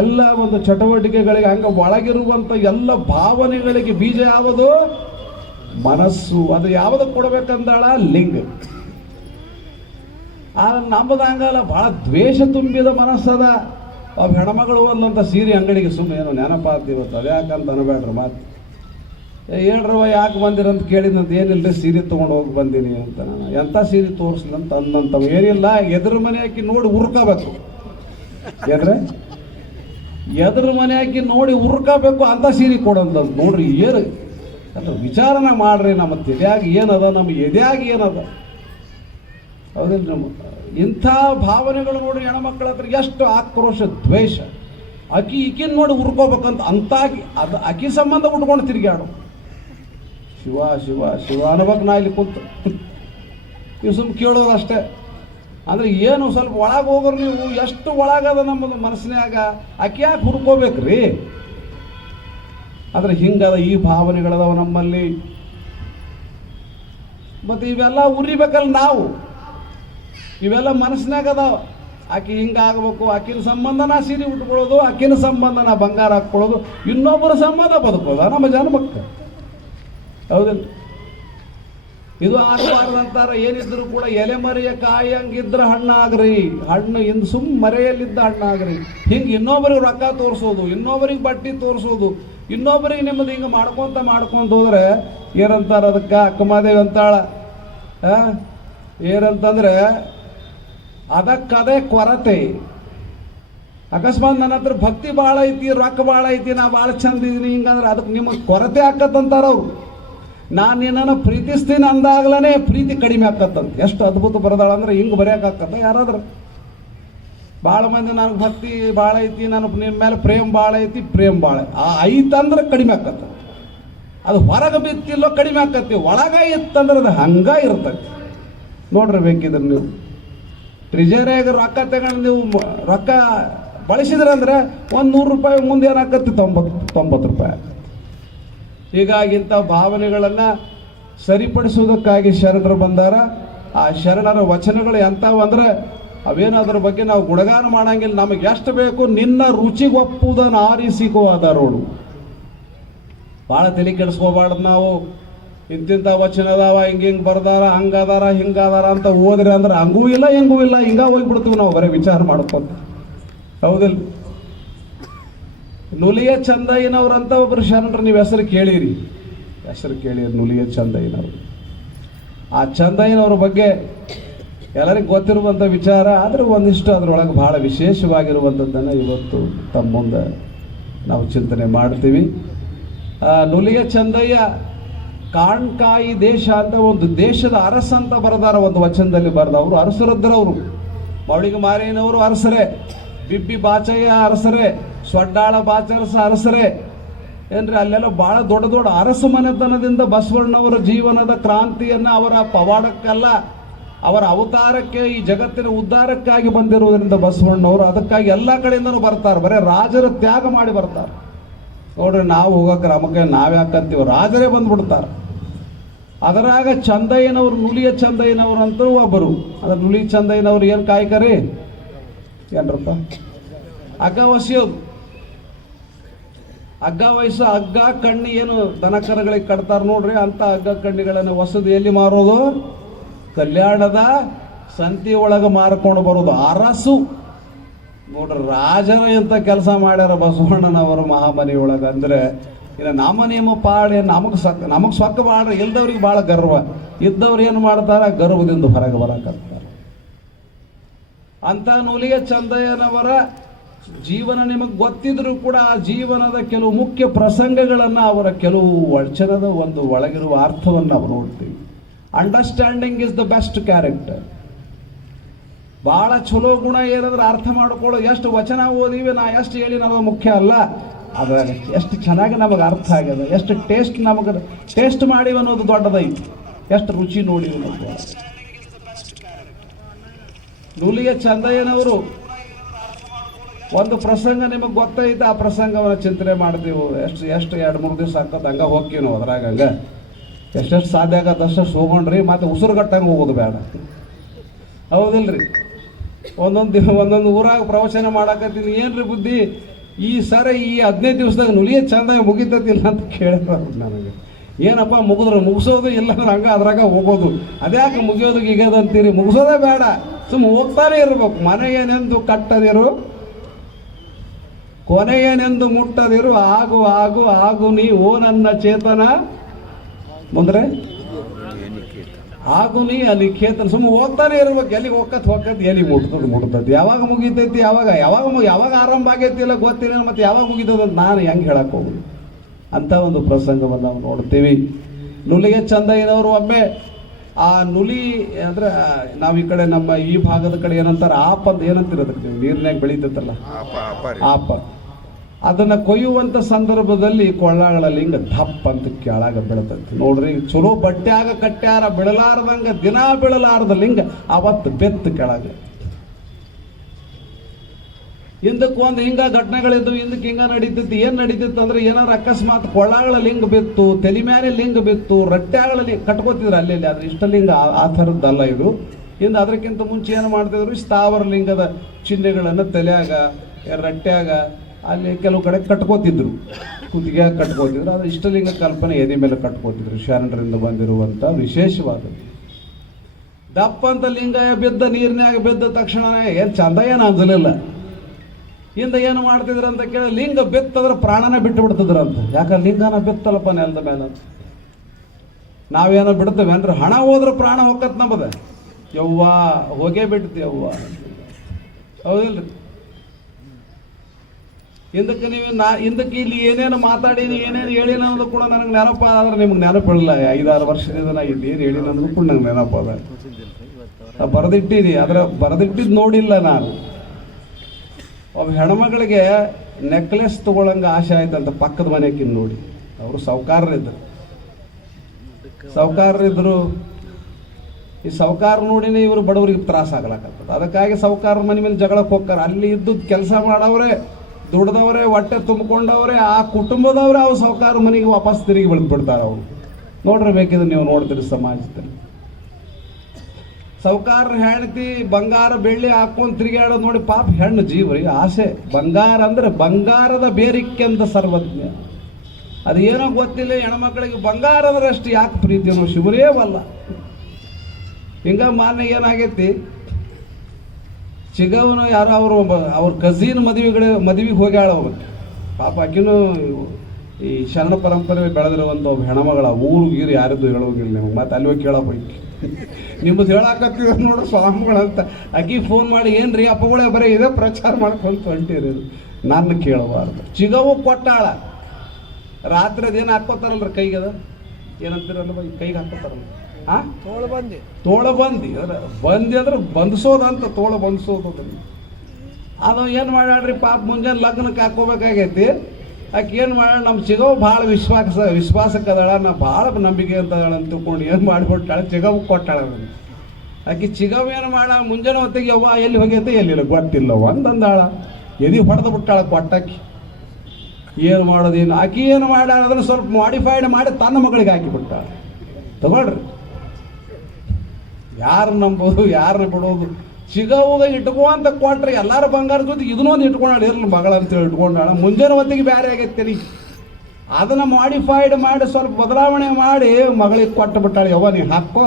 ಎಲ್ಲ ಒಂದು ಚಟುವಟಿಕೆಗಳಿಗೆ. ಹಂಗ ಒಳಗಿರುವಂಥ ಎಲ್ಲ ಭಾವನೆಗಳಿಗೆ ಬೀಜ ಯಾವುದು? ಮನಸ್ಸು. ಅದು ಯಾವುದಕ್ಕೆ ಕೊಡ್ಬೇಕಂದಾಳ? ಲಿಂಗ. ನಮ್ಮದು ಹಂಗಲ್ಲ, ಭಾಳ ದ್ವೇಷ ತುಂಬಿದ ಮನಸ್ಸದ. ಅವು ಹೆಣ್ಮಗಳು ಅಲ್ಲಂತ ಸೀರೆ ಅಂಗಡಿಗೆ ಸುಮ್ಮನೆ ಏನೋ ನೆನಪಾಗ್ತಿವತ್ತು. ಅದ್ಯಾಕಂತ ಅನ್ಬೇಡ್ರಿ. ಮಾತು ಹೇಳ್ರವ ಯಾಕೆ ಬಂದಿರಂತ ಕೇಳಿದಂತ, ಏನಿಲ್ಲರಿ ಸೀರೆ ತೊಗೊಂಡು ಹೋಗಿ ಬಂದೀನಿ ಅಂತ. ನಾನು ಎಂಥ ಸೀರೆ ತೋರಿಸ್ಲಿ ಅಂತ ಅಂದಂಥವು ಏನಿಲ್ಲ. ಎದುರು ಮನೆ ಹಾಕಿ ನೋಡಿ ಉರ್ಕೋಬೇಕು. ಏನ್ರೆ ಎದುರು ಮನೆ ಹಾಕಿ ನೋಡಿ ಉರ್ಕೋಬೇಕು ಅಂತ ಸೀರೆ ಕೊಡೋಂಥದ್ದು. ನೋಡ್ರಿ ಏನು ಅಂತ ವಿಚಾರನ ಮಾಡ್ರಿ. ನಮ್ಮ ತಲೆಯಾಗ ಏನದ, ನಮ್ಮ ಎದೆಯಾಗ ಏನದ. ಹೌದಿಲ್ಲ? ನಮ್ಮ ಇಂಥ ಭಾವನೆಗಳು ನೋಡ್ರಿ ಹೆಣ್ಮಕ್ಳ ಹತ್ರ ಎಷ್ಟು ಆಕ್ರೋಶ, ದ್ವೇಷ. ಈಕಿನ ನೋಡಿ ಉರ್ಕೋಬೇಕಂತ ಅಂತಾಗಿ ಅದು ಅಕ್ಕಿ ಸಂಬಂಧ ಉಟ್ಕೊಂಡು ತಿರುಗಾಡು. ಶಿವ ಶಿವ ಶಿವ ಅನ್ಬೇಕು. ನಾ ಇಲ್ಲಿ ಕೂತು ನೀವು ಸುಮ್ಮನೆ ಕೇಳೋದು ಅಷ್ಟೇ. ಅಂದರೆ ಏನು ಸ್ವಲ್ಪ ಒಳಗೆ ಹೋಗೋರು ನೀವು. ಎಷ್ಟು ಒಳಗದ ನಮ್ಮದು ಮನಸ್ಸಿನಾಗ. ಆಕೆ ಯಾಕೆ ಹುರ್ಕೋಬೇಕ್ರಿ? ಆದರೆ ಹಿಂಗದ ಈ ಭಾವನೆಗಳದಾವ ನಮ್ಮಲ್ಲಿ. ಮತ್ತು ಇವೆಲ್ಲ ಉರಿಬೇಕಲ್ಲ ನಾವು. ಇವೆಲ್ಲ ಮನಸ್ಸಿನಾಗ ಅದಾವ. ಆಕೆ ಹಿಂಗಾಗಬೇಕು, ಆಕಿನ ಸಂಬಂಧ ನಾ ಸೀರೆ ಉಟ್ಕೊಳ್ಳೋದು, ಆಕಿನ ಸಂಬಂಧ ನಾ ಬಂಗಾರ ಹಾಕ್ಕೊಳ್ಳೋದು, ಇನ್ನೊಬ್ಬರ ಸಂಬಂಧ ಬದುಕೋದು ನಮ್ಮ ಜನ್ಮಕ್ಕೆ. ಹೌದಿಲ್ಲ? ಇದು ಆಗಬಾರ್ದಂತಾರ. ಏನಿದ್ರು ಕೂಡ ಎಲೆ ಮರೆಯ ಕಾಯಿ ಹಂಗಿದ್ರೆ ಹಣ್ಣಾಗ್ರಿ. ಹಣ್ಣು ಇನ್ನು ಮರೆಯಲ್ಲಿದ್ದ ಹಣ್ಣಾಗ್ರಿ. ಹಿಂಗೆ ಇನ್ನೊಬ್ಬರಿಗೆ ರೊಕ್ಕ ತೋರಿಸೋದು, ಇನ್ನೊಬ್ಬರಿಗೆ ಬಟ್ಟೆ ತೋರಿಸೋದು, ಇನ್ನೊಬ್ಬರಿಗೆ ನಿಮ್ಮದು ಹಿಂಗೆ ಮಾಡ್ಕೊಂತ ಹೋದ್ರೆ ಏನಂತಾರ ಅದಕ್ಕೆ? ಅಕ್ಕಮಾದೇವಿ ಅಂತಾಳ ಏನಂತಂದ್ರೆ, ಅದಕ್ಕದೇ ಕೊರತೆ. ಅಕಸ್ಮಾತ್ ನನ್ನ ಹತ್ರ ಭಕ್ತಿ ಭಾಳ ಐತಿ, ರೊಕ್ಕ ಭಾಳ ಐತಿ, ನಾ ಭಾಳ ಚಂದ ಇದೀನಿ ಹಿಂಗಂದ್ರೆ ಅದಕ್ಕೆ ನಿಮಗೆ ಕೊರತೆ ಆಕತ್ತಂತಾರ ಅವ್ರು. ನಾನು ನಿನ್ನನ್ನು ಪ್ರೀತಿಸ್ತೀನಿ ಅಂದಾಗ್ಲೇ ಪ್ರೀತಿ ಕಡಿಮೆ ಆಕತ್ತಂತ. ಎಷ್ಟು ಅದ್ಭುತ ಬರದಾಳ ಅಂದ್ರೆ ಹಿಂಗೆ ಬರೆಯೋಕ್ಕಾಕತ್ತ ಯಾರಾದ್ರೂ? ಭಾಳ ಮಂದಿ ನನಗೆ ಭಕ್ತಿ ಭಾಳ ಐತಿ, ನನಗೆ ನಿಮ್ಮ ಮೇಲೆ ಪ್ರೇಮ್ ಭಾಳ ಐತಿ, ಪ್ರೇಮ್ ಭಾಳ ಐತಂದ್ರೆ ಕಡಿಮೆ ಆಕತ್ತ. ಅದು ಹೊರಗೆ ಬಿತ್ತಿಲ್ಲೋ ಕಡಿಮೆ ಆಕತಿ, ಒಳಗ ಇತ್ತಂದ್ರೆ ಅದು ಹಂಗ ಇರ್ತೈತಿ. ನೋಡ್ರಿ ಬೇಕಿದ್ರೆ ನೀವು ಟ್ರಿಜರಿಯಾಗ ರೊಕ್ಕ ತಗೊಂಡು ನೀವು ರೊಕ್ಕ ಬಳಸಿದ್ರೆ ಅಂದ್ರೆ ಒಂದು 100 ರೂಪಾಯಿ ಮುಂದೆ ಏನಾಕತಿ 90 ರೂಪಾಯಿ ಆಕತಿ. ಹೀಗಾಗಿ ಇಂಥ ಭಾವನೆಗಳನ್ನು ಸರಿಪಡಿಸುವುದಕ್ಕಾಗಿ ಶರಣರು ಬಂದಾರ. ಆ ಶರಣರ ವಚನಗಳು ಎಂಥವು ಅಂದ್ರೆ ಅವೇನು ಅದ್ರ ಬಗ್ಗೆ ನಾವು ಗುಣಗಾನ ಮಾಡಂಗಿಲ್ಲ. ನಮಗೆ ಎಷ್ಟು ಬೇಕು ನಿನ್ನ ರುಚಿಗೆ ಒಪ್ಪುವುದನ್ನು ಆರಿಸಿಕೋ ಅದಾರೋಡು. ಭಾಳ ತಲೆ ಕೆಡಿಸ್ಕೋಬಾರ್ದು. ನಾವು ಇಂತಿಂಥ ವಚನ ಅದಾವ, ಹಿಂಗೆ ಬರ್ದಾರ, ಹಂಗದಾರ ಹಿಂಗದಾರ ಅಂತ ಹೋದ್ರೆ ಅಂದ್ರೆ ಹಂಗೂ ಇಲ್ಲ ಹಿಂಗೂ ಇಲ್ಲ, ಹಿಂಗ ಹೋಗ್ಬಿಡ್ತೀವಿ ನಾವು ಬರೀ ವಿಚಾರ ಮಾಡ್ಕೊಂತ. ಹೌದಿಲ್ಲ? ನುಲಿಯ ಚಂದಯ್ಯನವ್ರಂತ ಒಬ್ಬರು ಶರಣರು ನೀವು ಹೆಸರು ಕೇಳಿರಿ, ನುಲಿಯ ಚಂದಯ್ಯನವರು. ಆ ಚಂದಯ್ಯನವ್ರ ಬಗ್ಗೆ ಎಲ್ಲರಿಗೂ ಗೊತ್ತಿರುವಂಥ ವಿಚಾರ, ಆದರೆ ಒಂದಿಷ್ಟು ಅದರೊಳಗೆ ಬಹಳ ವಿಶೇಷವಾಗಿರುವಂಥದ್ದನ್ನು ಇವತ್ತು ತಮ್ಮ ಮುಂದೆ ನಾವು ಚಿಂತನೆ ಮಾಡ್ತೀವಿ. ನುಲಿಯ ಚಂದಯ್ಯ ಕಾಣ್ಕಾಯಿ ದೇಶ ಅಂತ ಒಂದು ದೇಶದ ಅರಸ ಅಂತ ಬರೆದಾರ, ಒಂದು ವಚನದಲ್ಲಿ ಬರೆದವರು. ಅರಸರದ್ರವರು ಮೌಳಿಗೆ ಮಾರೇನವರು ಅರಸರೇ, ಬಿಬ್ಬಿ ಬಾಚಯ್ಯ ಅರಸರೇ, ಸೊಡ್ಡಾಳ ಬಾಚರಸ ಅರಸರೇ ಏನ್ರಿ. ಅಲ್ಲೆಲ್ಲ ಭಾಳ ದೊಡ್ಡ ದೊಡ್ಡ ಅರಸ ಮನೆತನದಿಂದ ಬಸವಣ್ಣವರ ಜೀವನದ ಕ್ರಾಂತಿಯನ್ನು ಅವರ ಪವಾಡಕ್ಕೆಲ್ಲ, ಅವರ ಅವತಾರಕ್ಕೆ, ಈ ಜಗತ್ತಿನ ಉದ್ಧಾರಕ್ಕಾಗಿ ಬಂದಿರುವುದರಿಂದ ಬಸವಣ್ಣವರು ಅದಕ್ಕಾಗಿ ಎಲ್ಲ ಕಡೆಯಿಂದನೂ ಬರ್ತಾರೆ. ಬರೀ ರಾಜರ ತ್ಯಾಗ ಮಾಡಿ ಬರ್ತಾರೆ. ನೋಡ್ರಿ, ನಾವು ಹೋಗಕ್ಕೆ ನಮಗೆ ನಾವ್ಯಾಕಂತೀವಿ, ರಾಜರೇ ಬಂದ್ಬಿಡ್ತಾರೆ. ಅದರಾಗ ಚಂದಯ್ಯನವರು, ನುಲಿಯ ಚಂದಯ್ಯನವರು ಅಂತ ಒಬ್ಬರು. ಅದ್ರ ನುಲಿ ಚಂದಯ್ಯನವ್ರು ಏನು ಕಾಯ್ಕರಿ ಏನ್ರಪ್ಪ, ಹಗ್ಗ ಹೊಸಿಯೋದು. ಹಗ್ಗ ವಯಸ್ಸು ಹಗ್ಗ ಕಣ್ಣಿ ಏನು ದನಕರಗಳಿಗೆ ಕಟ್ತಾರೆ ನೋಡ್ರಿ, ಅಂತ ಹಗ್ಗ ಕಣ್ಣಿಗಳನ್ನು ಹೊಸದು ಎಲ್ಲಿ ಮಾರೋದು? ಕಲ್ಯಾಣದ ಸಂತಿ ಒಳಗೆ ಮಾರ್ಕೊಂಡು ಬರೋದು. ಅರಸು ನೋಡ್ರಿ, ರಾಜರ ಎಂತ ಕೆಲಸ ಮಾಡ್ಯಾರ ಬಸವಣ್ಣನವರು ಮಹಾಮನೆಯೊಳಗೆ. ಅಂದ್ರೆ ಇನ್ನು ನಮ್ಮ ನೇಮ ಪಾಳೆ ನಮಗೆ ಸೊಕ್ಕ ಬಾಳ್ರಿ, ಇಲ್ದವ್ರಿಗೆ ಭಾಳ ಗರ್ವ, ಇದ್ದವ್ರು ಏನು ಮಾಡ್ತಾರ ಗರ್ವದಿಂದ ಹೊರಗೆ ಬರಕತ್ತಾರೆ. ಅಂತ ನುಲಿಯ ಚಂದಯ್ಯನವರ ಜೀವನ ನಿಮಗೆ ಗೊತ್ತಿದ್ರು ಕೂಡ ಆ ಜೀವನದ ಕೆಲವು ಮುಖ್ಯ ಪ್ರಸಂಗಗಳನ್ನು, ಅವರ ಕೆಲವು ವಚನದ ಒಂದು ಒಳಗಿರುವ ಅರ್ಥವನ್ನು ನಾವು ನೋಡ್ತೀವಿ. Understanding is the best character. ಭಾಳ ಚಲೋ ಗುಣ ಏನಂದ್ರೆ ಅರ್ಥ ಮಾಡ್ಕೊಳ್ಳೋ. ಎಷ್ಟು ವಚನ ಓದಿವಿ, ನಾ ಎಷ್ಟು ಹೇಳಿ ನಮಗೆ ಮುಖ್ಯ ಅಲ್ಲ, ಅದ್ರಾಗ ಎಷ್ಟು ಚೆನ್ನಾಗಿ ನಮಗೆ ಅರ್ಥ ಆಗ್ಯದ, ಎಷ್ಟು ಟೇಸ್ಟ್ ನಮಗೆ ಟೇಸ್ಟ್ ಮಾಡಿವಿ ಅನ್ನೋದು ದೊಡ್ಡದೈತಿ, ಎಷ್ಟು ರುಚಿ ನೋಡಿವಿ ಅನ್ನೋದು. ನುಲಿಯ ಚಂದಯ್ಯನವರು ಒಂದು ಪ್ರಸಂಗ ನಿಮಗೆ ಗೊತ್ತೈತೆ, ಆ ಪ್ರಸಂಗವನ್ನು ಚಿಂತನೆ ಮಾಡ್ತೀವಿ. ಎಷ್ಟು 2-3 ದಿವಸ ಆಗ್ತದೆ, ಹಂಗೆ ಹೋಗ್ತೀವಿ ನಾವು. ಅದ್ರಾಗ ಹಂಗೆ ಎಷ್ಟೆಷ್ಟು ಸಾಧ್ಯ ಆಗತ್ತೆ ಅಷ್ಟು ಹೋಗೊಂಡ್ರಿ, ಮತ್ತೆ ಉಸಿರುಗಟ್ಟಂಗೆ ಹೋಗೋದು ಬೇಡ. ಹೌದಿಲ್ರಿ? ಒಂದೊಂದು ಊರಾಗ ಪ್ರವಚನ ಮಾಡಕತ್ತೀನಿ, ಏನ್ರಿ ಬುದ್ಧಿ ಈ ಸರ ಈ 15 ದಿವಸದಾಗ ನುಲಿಯ ಚಂದಾಗ ಮುಗಿತತಿಲ್ಲ ಅಂತ ಕೇಳಿದ್ರು ನನಗೆ. ಏನಪ್ಪ ಮುಗಿಸೋದು ಇಲ್ಲ ಹಂಗೆ ಅದ್ರಾಗ ಹೋಗೋದು, ಅದ್ಯಾಕೆ ಮುಗಿಯೋದು ಗೀಗೋದು ಅಂತೀರಿ? ಮುಗಿಸೋದೇ ಬೇಡ, ಸುಮ್ಮನೆ ಹೋಗ್ತಾನೆ ಇರ್ಬೇಕು. ಮನೆಯೇನೆಂದು ಕಟ್ಟದಿರು, ಕೊನೆಯನೆಂದು ಮುಟ್ಟದಿರು, ಆಗು ಆಗು ಆಗು ನೀ ಓ ನನ್ನ ಚೇತನ ಮುಂದ್ರೆ ಆಗು ನೀ ಅನಿಕೇತನ. ಸುಮ್ಮನೆ ಹೋಗ್ತಾನೆ ಇರ್ಬೇಕು, ಎಲ್ಲಿ ಹೋಗತ್ ಎಲ್ಲಿ ಮುಟ್ತದೆ. ಯಾವಾಗ ಮುಗಿತೈತಿ, ಯಾವಾಗ ಆರಂಭ ಆಗೈತಿ ಇಲ್ಲ ಗೊತ್ತಿಲ್ಲ, ಮತ್ತೆ ಯಾವಾಗ ಮುಗಿತದ ಅಂತ ನಾನು ಹೆಂಗೆ ಹೇಳಕ್ ಹೋಗುದು ಅಂತ ಒಂದು ಪ್ರಸಂಗವನ್ನು ನಾವು ನೋಡ್ತೀವಿ. ನುಲಿಯ ಚಂದಯ್ಯನವರು ಒಮ್ಮೆ ಆ ನುಲಿ ಅಂದ್ರೆ ನಾವು ಈ ಕಡೆ ನಮ್ಮ ಈ ಭಾಗದ ಕಡೆ ಏನಂತಾರೆ ಆಪ ಅಂತ ಏನಂತಿರೋದಕ್ಕೆ, ನೀವು ನೀರಿನಾಗ ಬೆಳೀತೈತಲ್ಲ ಆಪ, ಅದನ್ನ ಕೊಯ್ಯುವಂತ ಸಂದರ್ಭದಲ್ಲಿ ಕೊಳ್ಳಗಳಲ್ಲಿ ಹಿಂಗ ದಪ್ಪ ಅಂತ ಕೆಳಗ ಬೆಳತೈತಿ ನೋಡ್ರಿ. ಚಲೋ ಬಟ್ಟೆಯಾಗ ಕಟ್ಟ್ಯಾರ, ಬಿಡಲಾರ್ದಂಗ ದಿನ ಬೀಳಲಾರ್ದಲ್ಲಿ ಹಿಂಗ ಅವತ್ತು ಬೆತ್ತು ಕೆಳಗ. ಹಿಂದಕ್ಕೊಂದು ಹಿಂಗ ಘಟನೆಗಳಿದ್ದು, ಹಿಂದಕ್ಕೆ ಹಿಂಗ ನಡೀತಿತ್ತು. ಏನ್ ನಡೀತಿತ್ತು ಅಂದ್ರೆ ಏನಾರು ಅಕಸ್ಮಾತ್ ಕೊಳ್ಳಗಳಲ್ಲಿ ಲಿಂಗ ಬಿತ್ತು, ತಲೆ ಮೇಲೆ ಲಿಂಗ ಬಿತ್ತು, ರಟ್ಟ್ಯಾಗಳಲ್ಲಿ ಕಟ್ಕೋತಿದ್ರು ಅಲ್ಲಿ. ಆದ್ರೆ ಇಷ್ಟಲಿಂಗ ಆ ಥರದ್ದಲ್ಲ ಇದು. ಹಿಂದೆ ಅದಕ್ಕಿಂತ ಮುಂಚೆ ಏನು ಮಾಡ್ತಿದ್ರು, ಸ್ಥಾವರ ಲಿಂಗದ ಚಿಹ್ನೆಗಳನ್ನು ತಲೆಯಾಗ, ರಟ್ಟ್ಯಾಗ, ಅಲ್ಲಿ ಕೆಲವು ಕಡೆ ಕಟ್ಕೋತಿದ್ರು, ಕುತ್ತಿಗೆಯಾಗ ಕಟ್ಕೋತಿದ್ರು. ಅದು ಇಷ್ಟಲಿಂಗ ಕಲ್ಪನೆ ಎದೆ ಮೇಲೆ ಕಟ್ಕೋತಿದ್ರು. ಶರಣರಿಂದ ಬಂದಿರುವಂಥ ವಿಶೇಷವಾದದ್ದು. ದಪ್ಪ ಅಂತ ಲಿಂಗ ಬಿದ್ದ, ನೀರಿನಾಗ ಬಿದ್ದ ತಕ್ಷಣ ಏನು ಚಂದ ಏನು ಅನ್ಸಲಿಲ್ಲ. ಹಿಂದೆ ಏನು ಮಾಡ್ತಿದ್ರು ಅಂತ ಕೇಳಿ, ಲಿಂಗ ಬೆತ್ತಂದ್ರೆ ಪ್ರಾಣನ ಬಿಟ್ಟು ಬಿಡ್ತಿದ್ರಂತ. ಯಾಕಂದ್ರೆ ಲಿಂಗನ ಬೆತ್ತಲ್ಲಪ್ಪ ನೆಲದ ಮೇಲೆ ಅಂತ. ನಾವೇನೋ ಬಿಡ್ತೇವೆ ಅಂದ್ರೆ ಹಣ ಹೋದ್ರೆ ಪ್ರಾಣ ಹೋಗತ್ ನಮ್ಮದ. ಯವ್ವ ಹೋಗೇ ಬಿಡ್ತೀವಿ ಯವ್ವ, ಹೌದಿಲ್ರಿ? ಹಿಂದಕ್ಕೆ ಹಿಂದಕ್ಕೆ ಇಲ್ಲಿ ಏನೇನು ಮಾತಾಡೀನಿ, ಏನೇನು ಹೇಳಿನ ಅನ್ನೋದು ಕೂಡ ನನಗೆ ನೆನಪ. ಆದ್ರೆ ನಿಮ್ಗೆ ನೆನಪಿಲ್ಲ. 5-6 ವರ್ಷದಿಂದ ನಾ ಇಲ್ಲಿ ಏನು ಹೇಳಿನ ಅನ್ನೋದು ಕೂಡ ನಂಗೆ ನೆನಪದ. ಬರೆದಿಟ್ಟಿನಿ, ಆದ್ರೆ ಬರೆದಿಟ್ಟಿದ್ದು ನೋಡಿಲ್ಲ ನಾನು. ಒಬ್ಬ ಹೆಣ್ಮಗಳಿಗೆ ನೆಕ್ಲೆಸ್ ತಗೊಳಂಗೆ ಆಸೆ ಆಯ್ತಂತ ಪಕ್ಕದ ಮನೆಕಿನ್ ನೋಡಿ. ಅವರು ಸಾಹುಕಾರರಿದ್ದರು. ಸಾಹುಕಾರರಿದ್ರು. ಈ ಸಾಹುಕಾರ ನೋಡಿನೇ ಇವರು ಬಡವರಿಗೆ ತ್ರಾಸ ಆಗ್ಲಾಕತ್ತದ. ಅದಕ್ಕಾಗಿ ಸಾಹುಕಾರ ಮನೆ ಮೇಲೆ ಜಗಳಕ್ಕೆ ಹೋಗ್ತಾರ. ಅಲ್ಲಿ ಇದ್ದದ್ದು ಕೆಲಸ ಮಾಡವ್ರೆ, ದುಡ್ದವ್ರೆ, ಹೊಟ್ಟೆ ತುಂಬಿಕೊಂಡವ್ರೆ, ಆ ಕುಟುಂಬದವ್ರೆ ಅವು ಸಾಹುಕಾರ ಮನೆಗೆ ವಾಪಸ್ ತಿರುಗಿ ಬಿಡ್ತಾರೆ. ಅವರು ನೋಡ್ರಿ, ಬೇಕಿದ್ರೆ ನೀವು ನೋಡ್ತೀರಿ ಸಮಾಜದಲ್ಲಿ ಸಾಹುಕಾರ ಹೆಂಡತಿ ಬಂಗಾರ ಬೆಳ್ಳಿ ಹಾಕೊಂಡು ತಿರುಗಾಡೋದು ನೋಡಿ, ಪಾಪ ಹೆಣ್ಣು ಜೀವ್ರಿ ಆಸೆ. ಬಂಗಾರ ಅಂದ್ರೆ ಬಂಗಾರದ ಬೇರಿಕೆ ಅಂತ ಸರ್ವಜ್ಞ. ಅದು ಏನೋ ಗೊತ್ತಿಲ್ಲ, ಹೆಣ್ಮಕ್ಳಿಗೆ ಬಂಗಾರ ಅಂದ್ರೆ ಅಷ್ಟು ಯಾಕೆ ಪ್ರೀತಿನೋ ಶಿವರೇವಲ್ಲ. ಹಿಂಗ ಮಾನ್ಯ ಏನಾಗೈತಿ, ಚಿಗವನು ಯಾರೋ ಅವ್ರ ಕಝಿನ್ ಮದುವೆಗೆ ಹೋಗ್ಯಾಳ. ಹೋಗ್ಬೇಕು ಪಾಪ ಆಕಿನೂ ಈ ಶರಣ ಪರಂಪರೆ ಬೆಳೆದಿರುವಂಥ ಒಬ್ಬ ಹೆಣ್ಮಗಳ. ಊರು ಗೀರು ಯಾರಿದ್ದು ಹೇಳೋಗಿಲ್ಲ ನಿಮ್ಗೆ. ಮತ್ತೆ ಅಲ್ಲಿ ಹೋಗಿ ಕೇಳೋ ಬೈಕ್ ನಿಮ್ಮದು ಹೇಳಾಕತ್ತೀವಿ ನೋಡ್ರಿ ಸ್ವಾಮಿಗಳಂತ. ಆಕಿ ಫೋನ್ ಮಾಡಿ, ಏನ್ರಿ ಅಪ್ಪಗಳೇ ಬರೀ ಇದೇ ಪ್ರಚಾರ ಮಾಡ್ಕೊಂತ ಹೊಂಟಿರಿ, ನನ್ನ ಕೇಳಬಾರ್ದು. ಚಿಗವು ಕೊಟ್ಟಾಳ. ರಾತ್ರಿ ಅದೇನು ಹಾಕೋತಾರಲ್ರಿ ಕೈಗೆ, ಅದ ಏನಂತೀರಲ್ಲ ಕೈಗೆ ಹಾಕೋತಾರಲ್ಲ, ತೋಳಬಂದಿ ಅಂದ್ರೆ ಬಂಧಿಸೋದಂತ, ತೋಳ ಬಂಧಿಸೋದು. ಅದು ಏನು ಮಾಡ್ಯಾಳ್ರಿ ಪಾಪ, ಮುಂಜಾನೆ ಲಗ್ನಕ್ಕೆ ಹಾಕೋಬೇಕಾಗೈತಿ. ಆಕೆ ಏನು ಮಾಡ್ಯಾಳ, ನಮ್ಮ ಚಿಗವು ಭಾಳ ವಿಶ್ವಾಸಕ್ಕೆ ಅದಾಳ, ನಾ ಭಾಳ ನಂಬಿಕೆ ಅಂತ ಅದಾಳ ಅಂತ ತಿಳ್ಕೊಂಡು ಏನು ಮಾಡಿಕೊಟ್ಟಾಳೆ, ಚಿಗವು ಕೊಟ್ಟಾಳ. ಆಕೆ ಚಿಗವು ಏನು ಮಾಡ, ಮುಂಜಾನೆ ಹೊತ್ತಿಗೆ ಯವ್ವ ಎಲ್ಲಿ ಹೋಗೈತೆ ಎಲ್ಲಿಲ್ಲ ಗೊತ್ತಿಲ್ಲ ಒಂದಂದಾಳ. ಎದಿ ಹೊಡೆದು ಬಿಟ್ಟಾಳ ಕೊಟ್ಟಾಕಿ. ಏನು ಮಾಡೋದೇನು, ಆಕೆ ಏನು ಮಾಡ್ಯಾಳ ಅದನ್ನು ಸ್ವಲ್ಪ ಮಾಡಿಫೈಡ್ ಮಾಡಿ ತನ್ನ ಮಗಳಿಗೆ ಹಾಕಿಬಿಟ್ಟಾಳ. ತಗೊಳ್ರಿ, ಯಾರು ನಂಬೋದು ಯಾರನ್ನ ಬಿಡೋದು. ಚಿಗವಾಗ ಇಟ್ಕೋ ಅಂತ ಕೊಟ್ರೆ ಎಲ್ಲಾರು ಬಂಗಾರ ಜೊತೆಗೆ ಇದನ್ನೊಂದು ಇಟ್ಕೊಂಡಾಳ, ಇರಲಿ ಮಗಳ ಅಂತೇಳಿ ಇಟ್ಕೊಂಡಾಳ. ಮುಂಜಾನೆ ಹೊತ್ತಿಗೆ ಬೇರೆ ಆಗೈತೆ. ಅದನ್ನ ಮಾಡಿಫೈಡ್ ಮಾಡಿ ಸ್ವಲ್ಪ ಬದಲಾವಣೆ ಮಾಡಿ ಮಗಳಿಗೆ ಕೊಟ್ಟು ಬಿಟ್ಟಾಳೆ. ಯವ್ವ ನೀ ಹಾಕೋ.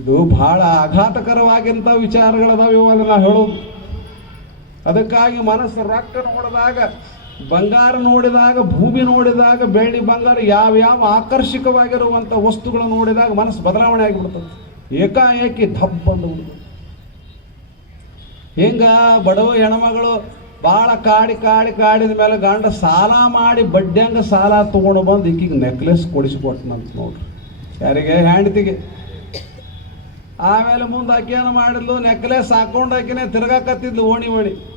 ಇದು ಬಹಳ ಆಘಾತಕರವಾಗಿಂತ ವಿಚಾರಗಳದಾವ ಅದನ್ನ ಹೇಳೋದು. ಅದಕ್ಕಾಗಿ ಮನಸ್ಸು ರೊಕ್ಕ ನೋಡಿದಾಗ, ಬಂಗಾರ ನೋಡಿದಾಗ, ಭೂಮಿ ನೋಡಿದಾಗ, ಬೆಳ್ಳಿ ಬಂಗಾರ ಯಾವ್ಯಾವ ಆಕರ್ಷಕವಾಗಿರುವಂಥ ವಸ್ತುಗಳು ನೋಡಿದಾಗ ಮನಸ್ಸು ಬದಲಾವಣೆ ಆಗಿಬಿಡ್ತದೆ. ಏಕಾಏಕಿ ದಬ್ಬ ಅಂದು ಹಿಂಗ ಬಡವ ಹೆಣ್ಮಗಳು ಭಾಳ ಕಾಡಿದ ಮೇಲೆ ಗಂಡ ಸಾಲ ಮಾಡಿ ಬಡ್ಡ್ಯಾಂಗ ಸಾಲ ತೊಗೊಂಡು ಬಂದು ಈಕಿಗೆ ನೆಕ್ಲೆಸ್ ಕೊಡಿಸಿಕೊಟ್ಟನಂತ ನೋಡ್ರಿ. ಯಾರಿಗೆ? ಹೆಂಡತಿಗೆ. ಆಮೇಲೆ ಮುಂದೆ ಆಕೆ ಏನು ಮಾಡಿದ್ಲು, ನೆಕ್ಲೆಸ್ ಹಾಕೊಂಡು ಆಕಿನೇ ತಿರ್ಗಾಕತ್ತಿದ್ಲು ಓಣಿ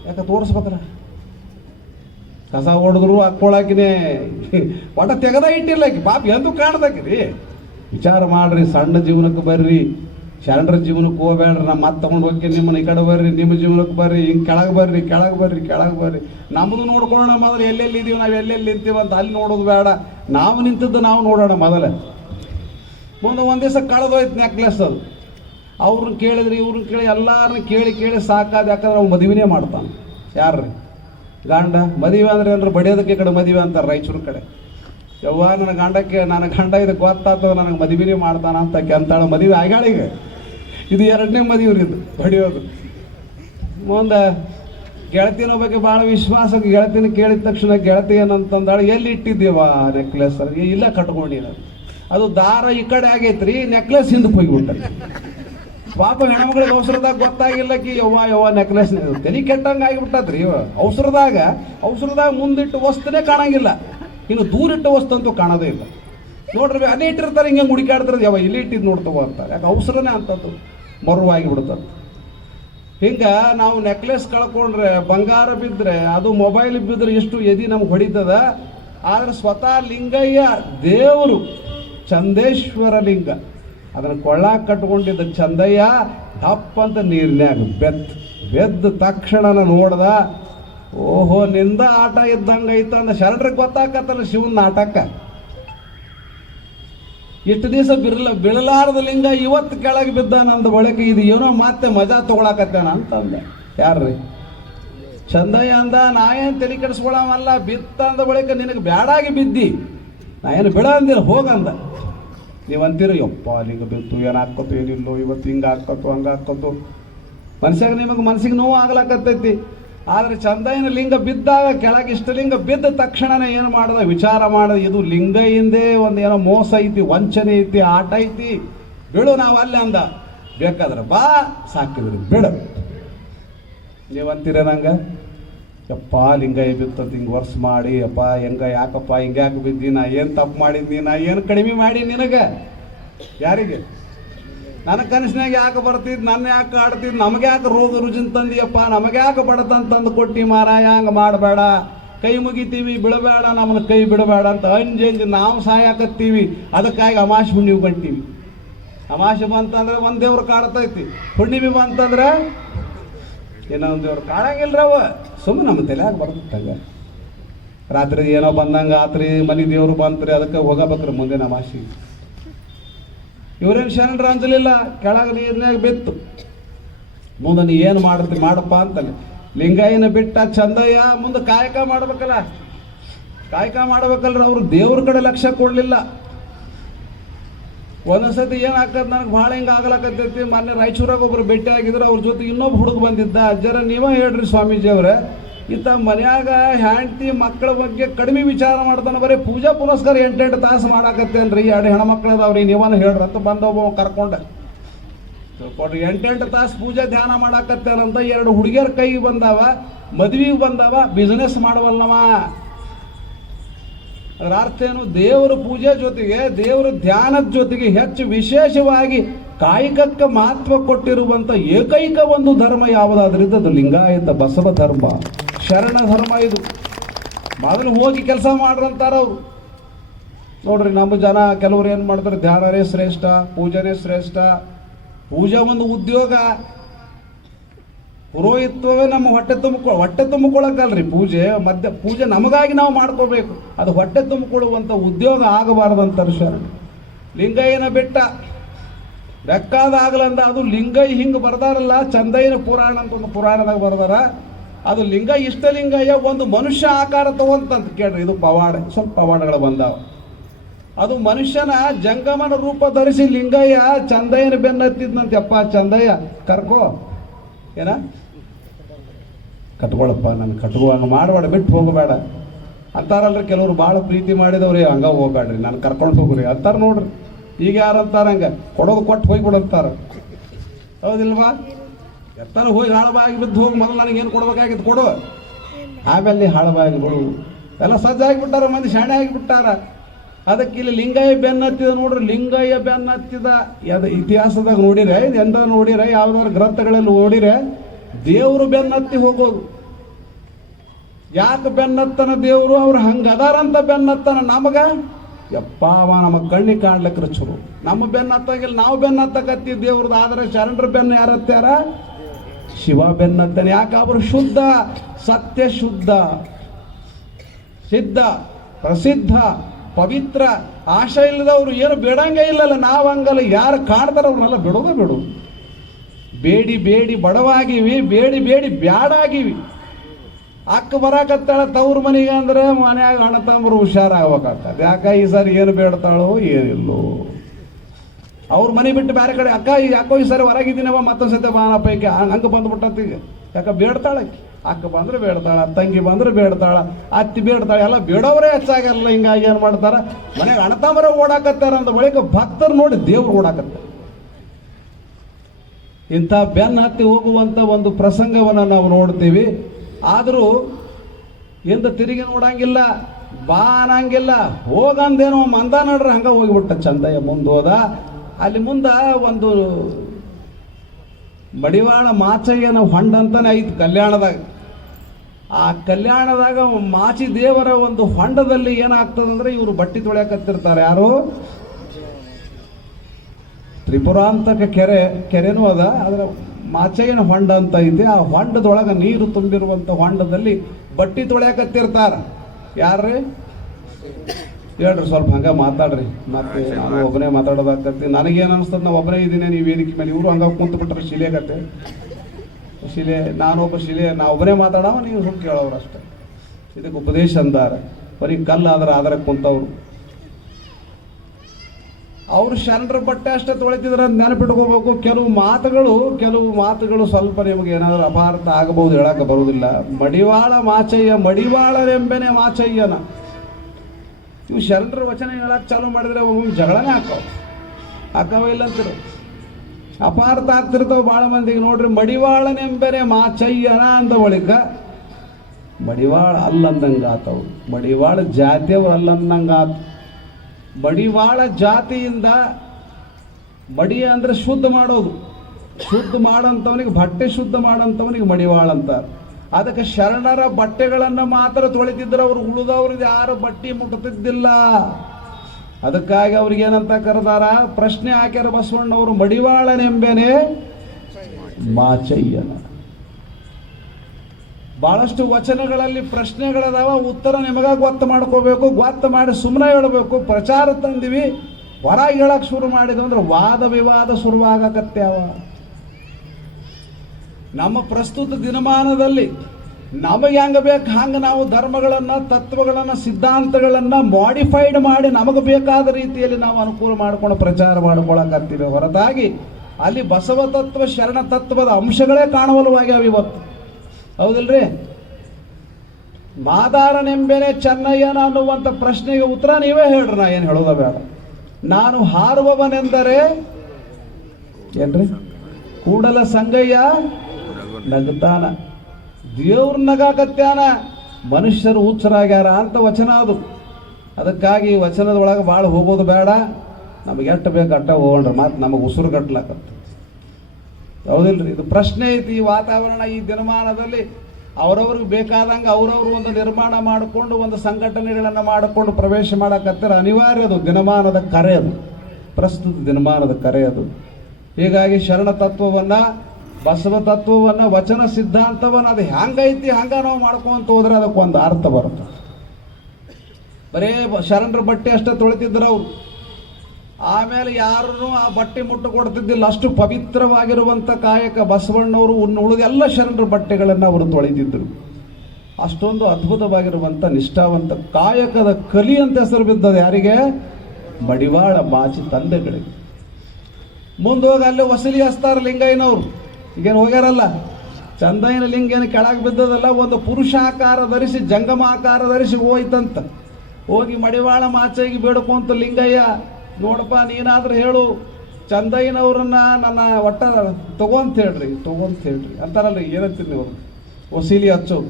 ಯಾಕೆ ತೋರಿಸ್ಬೇಕಲ್ಲ, ಕಸ ಹೊಡೆದ್ರು ಹಾಕ್ಕೊಳಕಿನೇ ಒಟ್ಟ ತೆಗದ ಇಟ್ಟಿಲ್ಲ ಆಕಿ. ಪಾಪ ಎಂದು ಕಾಣ್ದಾಕಿರಿ. ವಿಚಾರ ಮಾಡ್ರಿ, ಸಣ್ಣ ಜೀವನಕ್ಕೆ ಬರ್ರಿ, ಶರಣರ ಜೀವನಕ್ಕೆ ಹೋಗ್ಬೇಡ್ರಿ. ನಮ್ಮ ಮತ್ತೆ ತಗೊಂಡು ಹೋಗಿ ನಿಮ್ಮನ್ನ ಈ ಕಡೆ ಬರ್ರಿ, ನಿಮ್ಮ ಜೀವನಕ್ಕೆ ಬರ್ರಿ, ಹಿಂಗೆ ಕೆಳಗೆ ಬರ್ರಿ. ನಮ್ಮದು ನೋಡ್ಕೊಳ್ಳೋಣ ಮೊದಲು, ಎಲ್ಲೆಲ್ಲಿ ಇದೀವಿ ನಾವು, ಎಲ್ಲೆಲ್ಲಿ ನಿಂತೀವಿ ಅಂತ ಅಲ್ಲಿ ನೋಡೋದು ಬೇಡ. ನಾವು ನಿಂತದ್ದು ನಾವು ನೋಡೋಣ ಮೊದಲೇ. ಮುಂದೆ ಒಂದು ದಿವಸ ಕಳೆದೋಯ್ತು ನೆಕ್ಲೆಸ್. ಅದು ಅವ್ರನ್ನ ಕೇಳಿದ್ರಿ, ಇವ್ರನ್ನ ಕೇಳಿ, ಎಲ್ಲಾರನ್ನ ಕೇಳಿ ಸಾಕಾದ. ಯಾಕಂದ್ರೆ ಅವ್ನು ಮದುವೆನೇ ಮಾಡ್ತಾನೆ. ಯಾರ್ರಿ? ಗಂಡ. ಮದುವೆ ಅಂದ್ರೆ ಏನ್ರ ಬಡಿಯೋದಕ್ಕೆ ಕಡೆ ಮದುವೆ ಅಂತಾರೆ ರಾಯಚೂರು ಕಡೆ. ಯವ್ವ ನನ್ನ ಗಂಡ ಇದು ಗೊತ್ತಾಗ್ತದೆ, ನನಗೆ ಮದುವೆನೇ ಮಾಡ್ತಾನ ಅಂತ ಅಂತಾಳ. ಮದುವೆ ಆಗ್ಯಾಳಿಗೆ. ಇದು ಎರಡನೇ ಮದುವೆ ಇದು ಬಡಿಯೋದು. ಮುಂದೆ ಗೆಳತಿನ ಬಗ್ಗೆ ಭಾಳ ವಿಶ್ವಾಸ. ಗೆಳತಿನ ಕೇಳಿದ ತಕ್ಷಣ ಗೆಳತಿ ಏನಂತಂದಾಳ, ಎಲ್ಲಿ ಇಟ್ಟಿದ್ದೀವ ನೆಕ್ಲೆಸ್? ಇಲ್ಲ ಕಟ್ಕೊಂಡಿಲ್ಲ. ಅದು ದಾರ ಈ ಕಡೆ ಆಗೈತ್ರಿ, ನೆಕ್ಲೆಸ್ ಹಿಂದಕ್ಕೆ ಹೋಗಿಬಿಟ್ಟ. ಪಾಪ ಹೆಣ್ಮಗಳಿಗೆ ಅವಸರದಾಗ ಗೊತ್ತಾಗಿಲ್ಲಕಿ, ಯವ್ವ ನೆಕ್ಲೆಸ್ ತಲೆ ಕೆಟ್ಟಂಗೆ ಆಗಿಬಿಟ್ಟದ್ರಿ. ಅವಸರದಾಗ ಮುಂದಿಟ್ಟು ವಸ್ತುನೇ ಕಾಣಂಗಿಲ್ಲ, ಇನ್ನು ದೂರಿಟ್ಟ ವಸ್ತು ಅಂತೂ ಕಾಣೋದೇ ಇಲ್ಲ. ನೋಡ್ರಿ, ಅಲ್ಲೇ ಇಟ್ಟಿರ್ತಾರೆ, ಹಿಂಗೆ ಹುಡುಕಾಡ್ತಾರೆ, ಯಾವ ಇಲ್ಲಿ ಇಟ್ಟಿದ್ದು ನೋಡ್ತವ ಅಂತಾರೆ. ಯಾಕೆ ಅವಸರನೇ ಅಂತದ್ದು ಮರುವಾಗಿ ಬಿಡ್ತದೆ. ಹಿಂಗೆ ನಾವು ನೆಕ್ಲೆಸ್ ಕಳ್ಕೊಂಡ್ರೆ, ಬಂಗಾರ ಬಿದ್ದರೆ, ಅದು ಮೊಬೈಲ್ ಬಿದ್ದರೆ ಎಷ್ಟು ಎದಿ ನಮ್ಗೆ ಹೊಡಿತದ. ಆದರೆ ಸ್ವತಃ ಲಿಂಗಯ್ಯ ದೇವರು ಚಂದೇಶ್ವರ ಲಿಂಗ ಅದನ್ನು ಕೊಳ್ಳಾಕ ಕಟ್ಕೊಂಡಿದ್ದ ಚಂದಯ್ಯ ದಪ್ಪ ಅಂತ ನೀರಿನ್ಯಾಗ ಬೆದ್ದ ತಕ್ಷಣ ನೋಡ್ದ. ಓಹೋ, ನಿಂದ ಆಟ ಇದ್ದಂಗೆ ಐತ ಅಂದ. ಶರಣರಿಗೆ ಗೊತ್ತಾಕತ್ತಲ್ಲ ಶಿವನ ನಾಟಕ. ಇಷ್ಟು ದಿವಸ ಬೀಳಲಾರದ ಲಿಂಗ ಇವತ್ತು ಕೆಳಗೆ ಬಿದ್ದಾನಂದ ಬಳಿಕ ಇದು ಏನೋ ಮತ್ತೆ ಮಜಾ ತಗೊಳಕತ್ತೇನ ಅಂತಂದ. ಯಾರ್ರಿ? ಚಂದಯ್ಯ ಅಂದ, ನಾ ಏನು ತಲೆ ಕೆಡಿಸ್ಕೊಳವಲ್ಲ, ಬಿತ್ತ ಅಂದ ಬಳಿಕ ನಿನಗೆ ಬ್ಯಾಡಾಗಿ ಬಿದ್ದಿ, ನಾ ಏನು ಬಿಡ ಅಂದಿಲ್ಲ, ಹೋಗಂದ. ನೀವು ಅಂತೀರಿ, ಯಪ್ಪ ಲಿಂಗ ಬಿತ್ತು, ಏನು ಹಾಕೋತು ಏನಿಲ್ಲೋ, ಇವತ್ತು ಹಿಂಗೆ ಹಾಕೋತು ಹಂಗೆ ಹಾಕೋತು. ನಿಮಗೆ ಮನಸ್ಸಿಗೆ ನೋವು ಆಗ್ಲಾಕತ್ತೈತಿ. ಆದರೆ ಚಂದಯ್ಯನ ಲಿಂಗ ಬಿದ್ದಾಗ ಕೆಳಗೆ ಇಷ್ಟ ಲಿಂಗ ಬಿದ್ದ ತಕ್ಷಣನೇ ಏನು ಮಾಡ್ದ, ವಿಚಾರ ಮಾಡ್ದ, ಇದು ಲಿಂಗ ಹಿಂದೆ ಒಂದು ಏನೋ ಮೋಸ ಐತಿ, ವಂಚನೆ ಐತಿ, ಆಟ ಐತಿ, ಬಿಡು ನಾವು ಅಲ್ಲೇ ಅಂದ. ಬೇಕಾದ್ರೆ ಬಾ, ಸಾಕಿದ್ರು ಬಿಡು. ನೀವು ಅಂತೀರ ನಂಗೆ, ಯಪ್ಪ ಲಿಂಗ ಬಿತ್ತಂತ ಹಿಂಗೆ ವರ್ಷ ಮಾಡಿ, ಅಪ್ಪ ಯಾಕಪ್ಪ ಹಿಂಗೆ ಯಾಕೆ ಬಿದ್ದಿ, ನಾ ಏನು ತಪ್ಪು ಮಾಡಿದ್ನಿ, ನಾ ಏನು ಕಡಿಮೆ ಮಾಡಿ ನಿನಗೆ? ಯಾರಿಗೆ? ನನ್ನ ಕನಸಿನಾಗ ಯಾಕೆ ಬರ್ತಿದ್, ನನ್ನ ಯಾಕೆ ಆಡ್ತಿದ್, ನಮಗೆ ಯಾಕೆ ರೋಗ ರುಜಿನ ತಂದಿಯಪ್ಪ, ನಮಗೆ ಯಾಕೆ ಬಡತನ ತಂದು ಕೊಟ್ಟಿ ಮಾರಾಯ, ಹಂಗೆ ಮಾಡಬೇಡ. ಕೈ ಮುಗಿತೀವಿ, ಬಿಡಬೇಡ ನಮ್ಮನ್ನ ಕೈ ಬಿಡಬೇಡ ಅಂತ ಅಂಜಿ ನಾವು ಸಾಯಾಕತ್ತೀವಿ. ಅದಕ್ಕಾಗಿ ಅಮಾಶೆ ಹುಣ್ಣಿಮೆ ಬಂತೀವಿ. ಅಮಾಶೆ ಬಂತಂದ್ರೆ ಒಂದು ದೇವ್ರು ಕಾಡ್ತೈತಿ, ಹುಣ್ಣಿಮೆ ಬಂತಂದ್ರೆ ಇನ್ನೊಂದು ದೇವ್ರು ಕಾಣಂಗಿಲ್ರವ. ಸುಮ್ಮನೆ ನಮ್ಮ ತಲೆಯಾಗ ಬರ್ತಂಗ ರಾತ್ರಿ ಏನೋ ಬಂದಂಗೆ ಆತ್ರಿ ಮನೆ ದೇವ್ರು ಬಂತ್ರಿ, ಅದಕ್ಕೆ ಹೋಗಬೇಕ್ರಿ ಮುಂದಿನ ಅಮಾಶಿ. ಇವ್ರೇನು ಶರಣರು ಅಂಜಲಿಲ್ಲ, ಕೆಳಗೆ ನೀರ್ನಾಗ ಬಿತ್ತು. ಮುಂದೆ ನೀ ಏನು ಮಾಡ್ತಿ ಮಾಡಪ್ಪ ಅಂತಲ್ಲಿ ಲಿಂಗಯ್ಯನ ಬಿಟ್ಟ ಚಂದಯ್ಯ ಮುಂದೆ ಕಾಯಕ ಮಾಡ್ಬೇಕಲ್ಲ, ಕಾಯಕ ಮಾಡ್ಬೇಕಲ್ರ. ಅವ್ರು ದೇವ್ರ ಕಡೆ ಲಕ್ಷ್ಯ ಕೊಡಲಿಲ್ಲ. ಒಂದೊಂದ್ಸತಿ ಏನಾಗ್ತದೆ, ನನಗೆ ಭಾಳ ಹಿಂಗೆ ಆಗ್ಲಕತ್ತೈತಿ. ಮೊನ್ನೆ ರಾಯಚೂರಾಗ ಒಬ್ರು ಭೇಟಿ ಆಗಿದ್ರು, ಅವ್ರ ಜೊತೆ ಇನ್ನೊಬ್ಬ ಹುಡುಗ ಬಂದಿದ್ದ. ಅಜ್ಜರ ನೀವೇ ಹೇಳ್ರಿ ಸ್ವಾಮೀಜಿ ಅವ್ರೆ, ಇತ್ತ ಮನ್ಯಾಗ ಹೆಂಡತಿ ಮಕ್ಕಳ ಬಗ್ಗೆ ಕಡಿಮೆ ವಿಚಾರ ಮಾಡ್ತಾನೆ, ಬರೀ ಪೂಜಾ ಪುನಸ್ಕಾರ 8 ತಾಸು ಮಾಡಾಕತ್ತೇನ್ರಿ, 2 ಹೆಣ್ಮಕ್ಳು ಅದಾವ್ರಿ, ನೀವನ್ನ ಹೇಳ್ರಿ ಅಂತ ಬಂದೊಬ್ಬ ಕರ್ಕೊಂಡೆ ತಿಳ್ಕೊಡ್ರಿ. 8 ತಾಸು ಪೂಜೆ ಧ್ಯಾನ ಮಾಡಾಕತ್ತೇನಂತ 2 ಹುಡುಗಿಯರ ಕೈಗೆ ಬಂದಾವ, ಮದ್ವಿಗೆ ಬಂದಾವ, ಬಿಸ್ನೆಸ್ ಮಾಡವಲ್ಲವ. ಅದರ ಅರ್ಥ ಏನು? ದೇವರ ಪೂಜೆ ಜೊತೆಗೆ ದೇವರ ಧ್ಯಾನದ ಜೊತೆಗೆ ಹೆಚ್ಚು ವಿಶೇಷವಾಗಿ ಕಾಯಕಕ್ಕೆ ಮಹತ್ವ ಕೊಟ್ಟಿರುವಂಥ ಏಕೈಕ ಒಂದು ಧರ್ಮ ಯಾವುದಾದ್ರಿಂದ ಅದು ಲಿಂಗಾಯತ ಬಸವ ಧರ್ಮ, ಶರಣ ಧರ್ಮ. ಇದು ಮೊದಲು ಹೋಗಿ ಕೆಲಸ ಮಾಡ್ರಂತಾರ ಅವರು. ನೋಡ್ರಿ, ನಮ್ಮ ಜನ ಕೆಲವರು ಏನು ಮಾಡ್ತಾರೆ, ಧ್ಯಾನನೇ ಶ್ರೇಷ್ಠ, ಪೂಜೆನೇ ಶ್ರೇಷ್ಠ. ಪೂಜೆ ಒಂದು ಉದ್ಯೋಗ, ಪುರೋಹಿತ್ವವೇ ನಮ್ಮ ಹೊಟ್ಟೆ ತುಂಬಿಕೊಳ್ಳಕ್ಕಲ್ರಿ ಪೂಜೆ. ಪೂಜೆ ನಮಗಾಗಿ ನಾವು ಮಾಡ್ಕೋಬೇಕು, ಅದು ಹೊಟ್ಟೆ ತುಂಬಿಕೊಳ್ಳುವಂಥ ಉದ್ಯೋಗ ಆಗಬಾರ್ದಂತಾರೆ ಶರಣ. ಲಿಂಗಯ್ಯನ ಬೆಟ್ಟ ಬೆಕ್ಕಾದಾಗಲಂದ ಅದು ಲಿಂಗಯ್ಯ ಹಿಂಗೆ ಬರ್ದಾರಲ್ಲ, ಚಂದಯ್ಯನ ಪುರಾಣ ಅಂತ ಒಂದು ಪುರಾಣದಾಗ ಬರ್ದಾರ. ಅದು ಲಿಂಗ ಇಷ್ಟಲಿಂಗಯ್ಯ ಒಂದು ಮನುಷ್ಯ ಆಕಾರ ತಗೊಂತಂತ ಕೇಳ್ರಿ. ಇದು ಪವಾಡ, ಸ್ವಲ್ಪ ಪವಾಡಗಳು ಬಂದಾವ. ಅದು ಮನುಷ್ಯನ ಜಂಗಮನ ರೂಪ ಧರಿಸಿ ಲಿಂಗಯ್ಯ ಚಂದಯ್ಯನ ಬೆನ್ನತ್ತಿದ್ನಂತೆಪ್ಪ. ಚಂದಯ್ಯ ಕರ್ಕೋ ಏನ ಕಟ್ಕೊಳಪ್ಪ, ನಾನು ಹಂಗೆ ಮಾಡಬೇಡ, ಬಿಟ್ಟು ಹೋಗಬೇಡ ಅಂತಾರಲ್ರಿ. ಕೆಲವರು ಭಾಳ ಪ್ರೀತಿ ಮಾಡಿದವ್ರಿ, ಹಂಗ ಹೋಗ್ಬೇಡ್ರಿ, ನಾನು ಕರ್ಕೊಂಡು ಹೋಗ್ರಿ ಅಂತಾರ. ನೋಡ್ರಿ, ಈಗ ಯಾರು ಅಂತಾರ ಹಂಗೆ ಕೊಡೋದು ಕೊಟ್ಟು ಹೋಗಿ ಕೊಡಂತಾರ, ಹೌದಿಲ್ವಾ? ಎತ್ತಾರ ಹೋಗಿ ಹಾಳಬಾಗಿ ಬಿದ್ದು ಹೋಗಿ ಮೊದಲು ನನಗೇನು ಕೊಡ್ಬೇಕಾಗಿತ್ತು ಕೊಡು, ಆಮೇಲೆ ಹಾಳಬಾಗಿ ಬಿಡು. ಎಲ್ಲ ಸಜ್ಜಾಗಿಬಿಟ್ಟಾರ, ಮಂದಿ ಶಾಣೆ ಆಗಿಬಿಟ್ಟಾರ. ಅದಕ್ಕೆ ಇಲ್ಲಿ ಲಿಂಗಯ್ಯ ಬೆನ್ನತ್ತಿದ ನೋಡ್ರಿ. ಲಿಂಗಯ್ಯ ಬೆನ್ನತ್ತಿದ ಅದು ಇತಿಹಾಸದಾಗ ನೋಡಿರೆ, ಇದು ಎಂದ ನೋಡಿರೆ, ಯಾವ್ದಾದ್ರು ಗ್ರಂಥಗಳಲ್ಲಿ ನೋಡಿರೆ, ದೇವರು ಬೆನ್ನತ್ತಿ ಹೋಗೋದು. ಯಾಕೆ ಬೆನ್ನತ್ತನ ದೇವರು? ಅವ್ರು ಹಂಗದಾರಂತ ಬೆನ್ನತ್ತನ. ನಮಗ ಯಪ್ಪ ನಮ್ಮ ಕಣ್ಣಿಗೆ ಕಾಣ್ಲಿಕ್ಕೆ ಚುರು. ನಮ್ಮ ಬೆನ್ನತ್ತಾಗಿಲ್ಲ, ನಾವು ಬೆನ್ನತ್ತಕತ್ತಿ ದೇವ್ರದ್ದು. ಆದರೆ ಶರಣರ ಬೆನ್ನ ಯಾರತ್ತಾರ? ಶಿವ ಬೆನ್ನತ್ತನ. ಯಾಕೆ? ಅವರು ಶುದ್ಧ, ಸತ್ಯ ಶುದ್ಧ, ಸಿದ್ಧ, ಪ್ರಸಿದ್ಧ, ಪವಿತ್ರ, ಆಶೆ ಇಲ್ಲದವ್ರು, ಏನು ಬೇಡಂಗೆ ಇಲ್ಲಲ್ಲ. ನಾವು ಹಂಗಲ್ಲ, ಯಾರು ಕಾಡ್ತಾರ ಅವ್ರನ್ನೆಲ್ಲ ಬಿಡೋದೇ ಬಿಡು. ಬೇಡಿ ಬೇಡಿ ಬಡವಾಗಿವಿ, ಬೇಡಿ ಬೇಡಿ ಬ್ಯಾಡಾಗಿವಿ. ಅಕ್ಕ ಬರಾಕತ್ತಾಳ ತವ್ರ ಮನೆಗೆ ಅಂದ್ರೆ ಮನ್ಯಾಗ ಅಣ್ಣ ತಮ್ಮರು ಹುಷಾರಾಗ್ಬೇಕಾಗ್ತದೆ. ಯಾಕ ಈ ಸಾರಿ ಏನು ಬೇಡ್ತಾಳೋ ಏನಿಲ್ಲೋ. ಅವ್ರ ಮನೆ ಬಿಟ್ಟು ಬೇರೆ ಕಡೆ, ಅಕ್ಕ ಯಾಕೋ ಈ ಸಾರಿ ಹೊರಗಿದ್ದೀನವ, ಮತ್ತೊಂದು ಸತೆ ಬಾನ ಪೈಕಿ ಹಂಗೆ ಬಂದ್ಬಿಟ್ಟತ್ತೀಗ. ಯಾಕೆ ಬೇಡ್ತಾಳಕ್ಕಿ. ಅಕ್ಕ ಬಂದ್ರೆ ಬೇಡ್ತಾಳ, ತಂಗಿ ಬಂದ್ರೆ ಬೇಡ್ತಾಳ, ಅತ್ತಿ ಬೇಡ್ತಾಳ, ಎಲ್ಲ ಬೇಡವರೇ ಹೆಚ್ಚಾಗಲ್ಲ. ಹಿಂಗಾಗಿ ಏನು ಮಾಡ್ತಾರ, ಮನೆಗೆ ಅಣ್ಣ ತಮ್ಮರ ಓಡಾಕತ್ತಾರ ಅಂತ ಬಳಿಕ ಭಕ್ತರು ನೋಡಿ ದೇವ್ರು ಓಡಾಕತ್ತಾರೆ. ಇಂಥ ಬೆನ್ನ ಹತ್ತಿ ಹೋಗುವಂಥ ಒಂದು ಪ್ರಸಂಗವನ್ನು ನಾವು ನೋಡ್ತೀವಿ. ಆದರೂ ಎಂದು ತಿರುಗಿ ನೋಡಂಗಿಲ್ಲ, ಬಾ ಅನ್ನಂಗಿಲ್ಲ, ಹೋಗಂದೇನೋ ಮಂದ ನಡ್ರಿ ಹಂಗೆ ಹೋಗಿಬಿಟ್ಟ ಚಂದಯ್ಯ. ಮುಂದೆ ಹೋದ. ಅಲ್ಲಿ ಮುಂದೆ ಒಂದು ಮಡಿವಾಳ ಮಾಚಯ್ಯನ ಹೊಂಡ ಅಂತಾನೆ ಐತಿ ಕಲ್ಯಾಣದಾಗ. ಆ ಕಲ್ಯಾಣದಾಗ ಮಾಚಿ ದೇವರ ಒಂದು ಹೊಂಡದಲ್ಲಿ ಏನಾಗ್ತದಂದ್ರೆ, ಇವರು ಬಟ್ಟೆ ತೊಳ್ಯಾಕತ್ತಿರ್ತಾರೆ. ಯಾರು? ತ್ರಿಪುರಾಂತಕ ಕೆರೆನೂ ಅದ, ಅದರ ಮಾಚಯ್ಯನ ಹೊಂಡ ಅಂತ ಇದೆ. ಆ ಹೊಂಡದೊಳಗೆ ನೀರು ತುಂಬಿರುವಂಥ ಹೊಂಡದಲ್ಲಿ ಬಟ್ಟೆ ತೊಳ್ಯಾಕತ್ತಿರ್ತಾರ. ಯಾರ್ರಿ ಹೇಳ್ರಿ, ಸ್ವಲ್ಪ ಹಂಗೆ ಮಾತಾಡ್ರಿ. ಮತ್ತೆ ನಾನು ಒಬ್ಬನೇ ಮಾತಾಡೋದಾಕತ್ತಿ. ನನಗೇನು ಅನಿಸ್ತದೆ, ನಾವು ಒಬ್ಬನೇ ಇದ್ದೀನಿ ನೀವು ವೇದಿಕೆ ಮೇಲೆ. ಇವರು ಹಂಗೆ ಕುಂತು ಬಿಟ್ರೆ ಶಿಲೆಗತ್ತೆ ಶಿಲೆ, ನಾನೊಬ್ಬ ಶಿಲೆ, ನಾ ಒಬ್ಬನೇ ಮಾತಾಡವ, ನೀವು ಸುಮ್ಮನೆ ಕೇಳೋರು ಅಷ್ಟೇ. ಇದಕ್ಕೆ ಉಪದೇಶ ಅಂದಾರ. ಬರೀ ಕಲ್ಲಾದ್ರೆ ಆದ್ರೆ ಕುಂತವ್ರು. ಅವರು ಶರಣರ ಬಟ್ಟೆ ಅಷ್ಟೇ ತೊಳಿತಿದ್ರೆ ಅಂತ ನೆನಪಿಟ್ಕೋಬೇಕು. ಕೆಲವು ಮಾತುಗಳು ಸ್ವಲ್ಪ ನಿಮಗೆ ಏನಾದರೂ ಅಪಾರ್ಥ ಆಗಬಹುದು, ಹೇಳಕ್ಕೆ ಬರುವುದಿಲ್ಲ. ಮಡಿವಾಳ ಮಾಚಯ್ಯ, ಮಡಿವಾಳರೆಂಬೆನೆ ಮಾಚಯ್ಯನ. ಇವು ಶರಣರ ವಚನ ಹೇಳಕ್ಕೆ ಚಾಲು ಮಾಡಿದ್ರೆ ಒಮ್ಮೆ ಜಗಳನೇ ಹಾಕವ ಇಲ್ಲ ಅಂತಿರು, ಅಪಾರ್ಥ ಆಗ್ತಿರ್ತಾವ ಭಾಳ ಮಂದಿಗೆ. ನೋಡ್ರಿ, ಮಡಿವಾಳನೆಂಬೆನೆ ಮಾಚಯ್ಯನ ಅಂದ ಬಳಿಕ ಮಡಿವಾಳ ಅಲ್ಲಂದಂಗಾತವು, ಮಡಿವಾಳ ಜಾತಿಯವರು ಅಲ್ಲಂದಂಗಾತ. ಮಡಿವಾಳ ಜಾತಿಯಿಂದ, ಮಡಿ ಅಂದರೆ ಶುದ್ಧ ಮಾಡೋದು, ಶುದ್ಧ ಮಾಡೋಂಥವನಿಗೆ, ಬಟ್ಟೆ ಶುದ್ಧ ಮಾಡೋಂಥವನಿಗೆ ಮಡಿವಾಳ ಅಂತಾರೆ. ಅದಕ್ಕೆ ಶರಣರ ಬಟ್ಟೆಗಳನ್ನು ಮಾತ್ರ ತೊಳಿತಿದ್ರು, ಅವರು ಉಳಿದವ್ರಿಗೆ ಯಾರು ಬಟ್ಟೆ ಮುಟ್ಟುತ್ತಿದ್ದಿಲ್ಲ. ಅದಕ್ಕಾಗಿ ಅವ್ರಿಗೆ ಏನಂತ ಕರೆದಾರ, ಪ್ರಶ್ನೆ ಹಾಕ್ಯಾರ ಬಸವಣ್ಣವರು, ಮಡಿವಾಳನೆಂಬೆನೆ ಮಾಚಯ್ಯನ. ಬಹಳಷ್ಟು ವಚನಗಳಲ್ಲಿ ಪ್ರಶ್ನೆಗಳದಾವ, ಉತ್ತರ ನಿಮಗ ಗೊತ್ತು ಮಾಡ್ಕೋಬೇಕು, ಗೊತ್ತು ಮಾಡಿ ಸುಮ್ಮನೆ ಹೇಳಬೇಕು. ಪ್ರಚಾರ ತಂದಿವಿ, ಹೊರಗೆ ಹೇಳಕ್ ಶುರು ಮಾಡಿದ್ವು ಅಂದ್ರೆ ವಾದ ವಿವಾದ ಶುರುವಾಗಕತ್ಯಾವ. ನಮ್ಮ ಪ್ರಸ್ತುತ ದಿನಮಾನದಲ್ಲಿ ನಮಗೆ ಹೆಂಗ ಬೇಕು ಹಂಗೆ ನಾವು ಧರ್ಮಗಳನ್ನು, ತತ್ವಗಳನ್ನು, ಸಿದ್ಧಾಂತಗಳನ್ನು ಮಾಡಿಫೈಡ್ ಮಾಡಿ ನಮಗೆ ಬೇಕಾದ ರೀತಿಯಲ್ಲಿ ನಾವು ಅನುಕೂಲ ಮಾಡ್ಕೊಂಡು ಪ್ರಚಾರ ಮಾಡ್ಕೊಳಕತ್ತೀವಿ ಹೊರತಾಗಿ ಅಲ್ಲಿ ಬಸವ ತತ್ವ, ಶರಣ ತತ್ವದ ಅಂಶಗಳೇ ಕಾಣುವಲ್ವಾಗ್ಯಾವ ಇವತ್ತು. ಹೌದಿಲ್ರಿ? ಮಾದಾರನೆಂಬೆನೆ ಚೆನ್ನಯ್ಯನ ಅನ್ನುವಂಥ ಪ್ರಶ್ನೆಗೆ ಉತ್ತರ ನೀವೇ ಹೇಳ್ರಿ, ನಾ ಏನು ಹೇಳೋದ ಬೇಡ. ನಾನು ಹಾರುವವನೆಂದರೆ ಏನ್ರಿ, ಕೂಡಲ ಸಂಗಯ್ಯ ನಗುತ್ತಾನ. ದೇವ್ರ ನಗಾಕತ್ಯಾನ, ಮನುಷ್ಯರು ಹುಚ್ಚರಾಗ್ಯಾರ ಅಂತ ವಚನ ಅದು. ಅದಕ್ಕಾಗಿ ವಚನದ ಒಳಗೆ ಭಾಳ ಹೋಗೋದು ಬೇಡ, ನಮಗೆ ಎಷ್ಟು ಬೇಕು ಅಟ್ಟ ಹೋಗ್ರಿ, ಮಾತು ನಮಗೆ ಉಸಿರು ಕಟ್ಲಾಕತ್ತ. ಹೌದಿಲ್ರಿ? ಇದು ಪ್ರಶ್ನೆ ಐತಿ. ಈ ವಾತಾವರಣ ಈ ದಿನಮಾನದಲ್ಲಿ ಅವರವ್ರಿಗೆ ಬೇಕಾದಂಗೆ ಅವರವರು ಒಂದು ನಿರ್ಮಾಣ ಮಾಡಿಕೊಂಡು ಒಂದು ಸಂಘಟನೆಗಳನ್ನು ಮಾಡಿಕೊಂಡು ಪ್ರವೇಶ ಮಾಡಕತ್ತರ. ಅನಿವಾರ್ಯ, ಅದು ದಿನಮಾನದ ಕರೆ, ಅದು ಪ್ರಸ್ತುತ ದಿನಮಾನದ ಕರೆ ಅದು. ಹೀಗಾಗಿ ಶರಣ ತತ್ವವನ್ನು, ಬಸವ ತತ್ವವನ್ನು, ವಚನ ಸಿದ್ಧಾಂತವನ್ನು ಅದು ಹೆಂಗೈತಿ ಹಂಗ ನಾವು ಮಾಡ್ಕೊಂತ ಹೋದ್ರೆ ಅದಕ್ಕೊಂದು ಅರ್ಥ ಬರುತ್ತೆ. ಬರೇ ಶರಣರ ಬಟ್ಟೆ ಅಷ್ಟೇ ತೊಳಿತಿದ್ರು ಅವರು. ಆಮೇಲೆ ಯಾರನ್ನು ಆ ಬಟ್ಟೆ ಮುಟ್ಟು ಕೊಡ್ತಿದ್ದಿಲ್ಲ. ಅಷ್ಟು ಪವಿತ್ರವಾಗಿರುವಂಥ ಕಾಯಕ ಬಸವಣ್ಣವರು ಉಳಿದೆಲ್ಲ ಶರಣರ ಬಟ್ಟೆಗಳನ್ನು ಅವರು ತೊಳೆದಿದ್ದರು. ಅಷ್ಟೊಂದು ಅದ್ಭುತವಾಗಿರುವಂಥ ನಿಷ್ಠಾವಂತ ಕಾಯಕದ ಕಲಿ ಅಂತ ಹೆಸರು ಬಿದ್ದದು ಯಾರಿಗೆ? ಮಡಿವಾಳ ಮಾಚಿ ತಂದೆಗಳಿಗೆ. ಮುಂದೋಗಿ ಅಲ್ಲೇ ವಸಲಿ ಹಸ್ತಾರ ಲಿಂಗಯ್ಯನವರು. ಈಗೇನು ಹೋಗ್ಯಾರಲ್ಲ, ಚಂದಯ್ಯನ ಲಿಂಗ ಏನು ಕೆಳಗೆ ಬಿದ್ದದಲ್ಲ, ಒಂದು ಪುರುಷಾಕಾರ ಧರಿಸಿ, ಜಂಗಮ ಆಕಾರ ಧರಿಸಿ ಹೋಯ್ತಂತ. ಹೋಗಿ ಮಡಿವಾಳ ಮಾಚೆಗೆ ಬೇಡ್ಕೊಂತ, ಲಿಂಗಯ್ಯ ನೋಡಪ್ಪ ನೀನಾದ್ರೂ ಹೇಳು, ಚಂದಯ್ಯನವ್ರನ್ನ ನನ್ನ ಒಟ್ಟ ತಗೊಂತ ಹೇಳ್ರಿ ಅಂತಾರಲ್ರಿ. ಏನಂತೀರಿ ನೀವು? ವಸೀಲಿ ಹಚ್ಚೋದು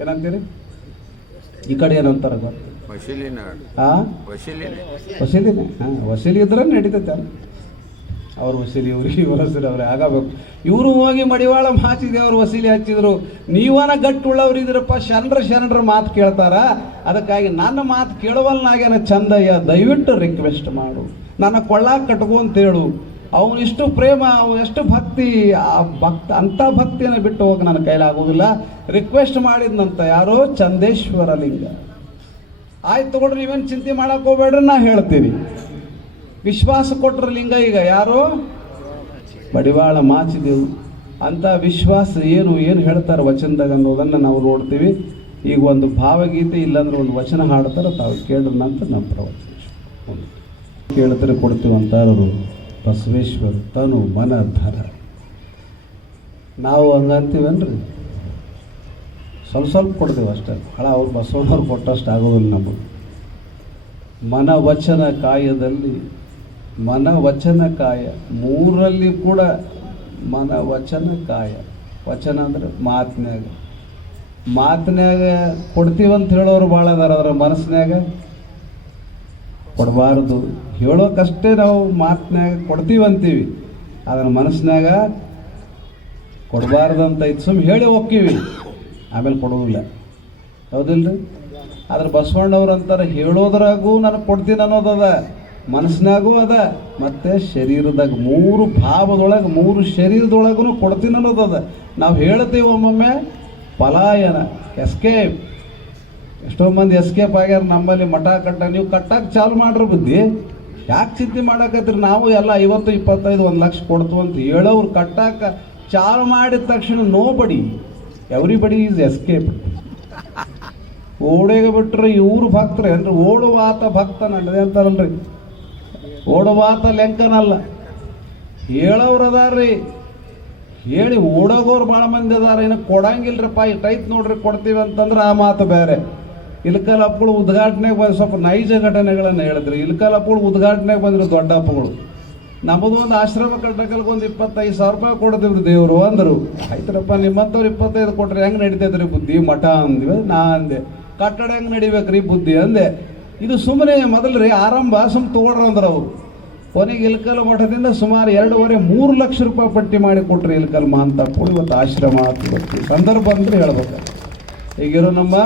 ಏನಂತೀರಿ? ಈ ಕಡೆ ಏನಂತಾರ ಗೊತ್ತು? ವಸೀಲಿನೇ. ವಸೀಲಿ ಇದ್ರೆ ನಡೀತೈತೆ. ಅವ್ರ ವಸೀಲಿ ಇವ್ರಿಗೆ, ಇವ್ರ ಹೆಸರು ಅವ್ರೆ ಆಗಬೇಕು. ಇವರು ಹೋಗಿ ಮಡಿವಾಳ ಮಾಚಿದೆ, ಅವ್ರು ವಸೀಲಿ ಹಚ್ಚಿದ್ರು. ನೀವನ ಗಟ್ಟುಳ್ಳವ್ರಿದ್ರಪ್ಪ, ಶರಣರ ಮಾತು ಕೇಳ್ತಾರ. ಅದಕ್ಕಾಗಿ ನನ್ನ ಮಾತು ಕೇಳುವಲ್ನಾಗೇನ ಚಂದಯ್ಯ, ದಯವಿಟ್ಟು ರಿಕ್ವೆಸ್ಟ್ ಮಾಡು, ನನ್ನ ಕೊಳ್ಳಾಗ ಕಟ್ಕೊ ಅಂತೇಳು. ಅವನಿಷ್ಟು ಪ್ರೇಮ, ಅವನೆಷ್ಟು ಭಕ್ತಿ, ಆ ಅಂಥ ಭಕ್ತಿಯನ್ನು ಬಿಟ್ಟು ಹೋಗಿ ನನ್ನ ಕೈಲಾಗೋದಿಲ್ಲ. ರಿಕ್ವೆಸ್ಟ್ ಮಾಡಿದ್ನಂತ ಯಾರೋ ಚಂದೇಶ್ವರ ಲಿಂಗ. ಆಯ್ತು ತಗೊಳ್ರಿ, ನೀವೇನು ಚಿಂತೆ ಮಾಡಕ್ಕೆ ಹೋಗ್ಬೇಡ್ರಿ, ನಾ ಹೇಳ್ತೀನಿ. ವಿಶ್ವಾಸ ಕೊಟ್ಟರು ಲಿಂಗ. ಈಗ ಯಾರು? ಮಡಿವಾಳ ಮಾಚಿದೆವು. ಅಂಥ ವಿಶ್ವಾಸ ಏನು ಹೇಳ್ತಾರೆ ವಚನದಾಗ ಅನ್ನೋದನ್ನು ನಾವು ನೋಡ್ತೀವಿ. ಈಗ ಒಂದು ಭಾವಗೀತೆ ಇಲ್ಲಾಂದ್ರೆ ಒಂದು ವಚನ ಹಾಡ್ತಾರೆ, ತಾವು ಕೇಳಿದ ನಂತರ ನಮ್ಮ ಪ್ರವಚನ ಕೇಳಿದ್ರೆ ಕೊಡ್ತೀವಂತಾರರು ಬಸವೇಶ್ವರ ತನು ಮನ ಧರ. ನಾವು ಹಂಗಂತೀವನ್ರಿ, ಸ್ವಲ್ಪ ಕೊಡ್ತೀವಿ ಅಷ್ಟೇ. ಅವ್ರು ಬಸವಣ್ಣವ್ರು ಕೊಟ್ಟಷ್ಟು ಆಗೋದಿಲ್ಲ ನಮಗೆ. ಮನ ವಚನ ಕಾಯದಲ್ಲಿ, ಮನ ವಚನ ಕಾಯ ಮೂರಲ್ಲಿ ಕೂಡ ಮನ ವಚನ ಕಾಯ. ವಚನ ಅಂದ್ರೆ ಮಾತಿನ್ಯಾಗ ಕೊಡ್ತೀವಂತ ಹೇಳೋರು ಭಾಳ ಅದಾರ. ಅದರ ಮನಸ್ಸಿನಾಗ ಕೊಡಬಾರ್ದು. ಹೇಳೋಕಷ್ಟೇ ನಾವು ಮಾತಿನ್ಯಾಗ ಕೊಡ್ತೀವಂತೀವಿ, ಅದನ್ನ ಮನಸ್ಸಿನಾಗ ಕೊಡಬಾರ್ದಂತ ಐತೆ. ಸುಮ್ಮನೆ ಹೇಳಿ ಹೋಗ್ತೀವಿ, ಆಮೇಲೆ ಕೊಡೋದಿಲ್ಲ. ಹೌದಿಲ್ರಿ? ಆದ್ರೆ ಬಸವಣ್ಣವ್ರು ಅಂತಾರೆ, ಹೇಳೋದ್ರಾಗೂ ನನಗೆ ಕೊಡ್ತೀನಿ ಅನ್ನೋದದ, ಮನಸ್ಸಿನಾಗೂ ಅದ, ಮತ್ತು ಶರೀರದಾಗ, ಮೂರು ಭಾವದೊಳಗೆ, ಮೂರು ಶರೀರದೊಳಗೂ ಕೊಡ್ತೀನಿ ಅನ್ನೋದದ. ನಾವು ಹೇಳ್ತೀವಿ ಒಮ್ಮೊಮ್ಮೆ ಪಲಾಯನ, ಎಸ್ಕೇಪ್. ಎಷ್ಟೋ ಮಂದಿ ಎಸ್ಕೇಪ್ ಆಗ್ಯಾರ ನಮ್ಮಲ್ಲಿ. ಮಠ ಕಟ್ಟ, ನೀವು ಕಟ್ಟಕ್ಕೆ ಚಾಲು ಮಾಡ್ರಿ ಬುದ್ಧಿ, ಯಾಕೆ ಚಿಂತೆ ಮಾಡಕತ್ತೀರಿ? ನಾವು ಎಲ್ಲ 50, 25, 1 ಲಕ್ಷ ಕೊಡ್ತೀವಿ ಅಂತ ಹೇಳೋರು ಕಟ್ಟಕ್ಕೆ ಚಾಲು ಮಾಡಿದ ತಕ್ಷಣ ನೋಬಡಿ, ಎವ್ರಿಬಡಿ ಈಸ್ ಎಸ್ಕೇಪ್. ಓಡೇಗ ಬಿಟ್ರೆ ಇವ್ರು ಭಕ್ತರು ಏನ್ರಿ? ಓಡುವಾತ ಭಕ್ತನಲ್ಲದೆ ಅಂತಾರಲ್ರಿ, ಓಡುವಾತ ಲೆಂಕನಲ್ಲ. ಹೇಳೋರು ಅದಾರ್ರಿ, ಹೇಳಿ ಓಡೋಗೋರು ಭಾಳ ಮಂದಿ ಅದಾರ. ಇನ್ನು ಕೊಡಂಗಿಲ್ರಪ್ಪ, ಇಟ್ಟೈತ್ ನೋಡ್ರಿ ಕೊಡ್ತೀವಿ ಅಂತಂದ್ರೆ ಆ ಮಾತು ಬೇರೆ. ಇಲ್ಕಲ್ ಅಪ್ಪಗಳು ಉದ್ಘಾಟನೆಗೆ ಬಂದು ಸ್ವಲ್ಪ ನೈಜ ಘಟನೆಗಳನ್ನು ಹೇಳಿದ್ರಿ. ಇಲ್ಕಲ್ ಅಪ್ಪಗಳು ಉದ್ಘಾಟನೆಗೆ ಬಂದರು ದೊಡ್ಡ ಅಪ್ಪಗಳು. ನಮ್ಮದು ಒಂದು ಆಶ್ರಮ ಕಟ್ಟಕಲ್ಗೆ ಒಂದು 25,000 ರೂಪಾಯಿ ಕೊಡ್ತೀವ್ರಿ ದೇವರು ಅಂದರು. ಆಯ್ತರಪ್ಪ, ನಿಮ್ಮಂಥವ್ರು 25 ಕೊಟ್ರೆ ಹೆಂಗೆ ನಡೀತೈತ್ರಿ ಬುದ್ಧಿ? ಮಠ ಅಂದಿವ. ನಾ ಅಂದೆ, ಕಟ್ಟಡ ಹೆಂಗೆ ನಡಿಬೇಕ್ರಿ ಬುದ್ಧಿ ಅಂದೆ. ಇದು ಸುಮ್ಮನೆ ಮೊದಲು ರೀ ಆರಂಭ, ಸುಮ್ಮನೆ ತೊಗೊಳ್ರಿ ಅಂದ್ರೆ ಅವರು ಕೊನೆಗೆ ಇಲ್ಕಲ್ ಮಠದಿಂದ ಸುಮಾರು 2.5-3 ಲಕ್ಷ ರೂಪಾಯಿ ಪಟ್ಟಿ ಮಾಡಿ ಕೊಟ್ಟರು ಇಲ್ಕಲ್ ಮಹಾಂತಪ್ಪಗಳು. ಇವತ್ತು ಆಶ್ರಮ ಇವತ್ತು ಸಂದರ್ಭ ಅಂದರೆ ಹೇಳ್ಬೇಕು. ಈಗಿರೋ ನಮ್ಮ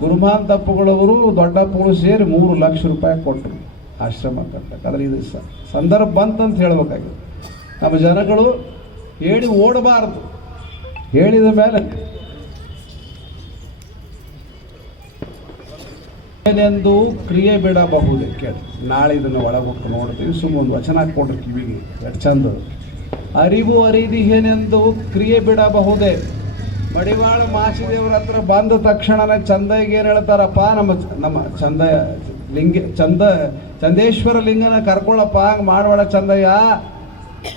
ಗುರುಮಹಾಂತಪ್ಪಗಳವರು ದೊಡ್ಡಪ್ಪಗಳು ಸೇರಿ 3 ಲಕ್ಷ ರೂಪಾಯಿ ಕೊಟ್ಟರು ಆಶ್ರಮ ಕಟ್ಟಕ್ಕೆ. ಆದರೆ ಇದು ಸಂದರ್ಭ ಬಂತಂತ ಹೇಳ್ಬೇಕಾಗಿದೆ. ನಮ್ಮ ಜನಗಳು ಹೇಳಿ ಓಡಬಾರದು. ಹೇಳಿದ ಮೇಲೆ ಏನೆಂದು ಕ್ರಿಯೆ ಬಿಡಬಹುದೇ ಕೇಳಿ. ನಾಳೆ ಇದನ್ನು ಒಳಗೊಟ್ಟು ನೋಡ್ತೀವಿ. ಸುಮ್ಮನೆ ಒಂದು ವಚನ ಹಾಕ್ಕೊಡ್ರಿ ಕಿವಿಗೆ, ಎಷ್ಟು ಚಂದ. ಅರಿವು ಅರಿದಿಹೇನೆಂದು ಕ್ರಿಯೆ ಬಿಡಬಹುದೇ. ಮಡಿವಾಳ ಮಾಚಿದೇವ್ರ ಹತ್ರ ಬಂದ ತಕ್ಷಣನೇ ಚಂದಯ್ಯಗೆ ಏನು ಹೇಳ್ತಾರಪ್ಪ, ನಮ್ಮ ಚಂದೇಶ್ವರ ಲಿಂಗನ ಕರ್ಕೊಳ್ಳಪ್ಪ, ಹಂಗೆ ಮಾಡಬೇಡ ಚಂದಯ್ಯ,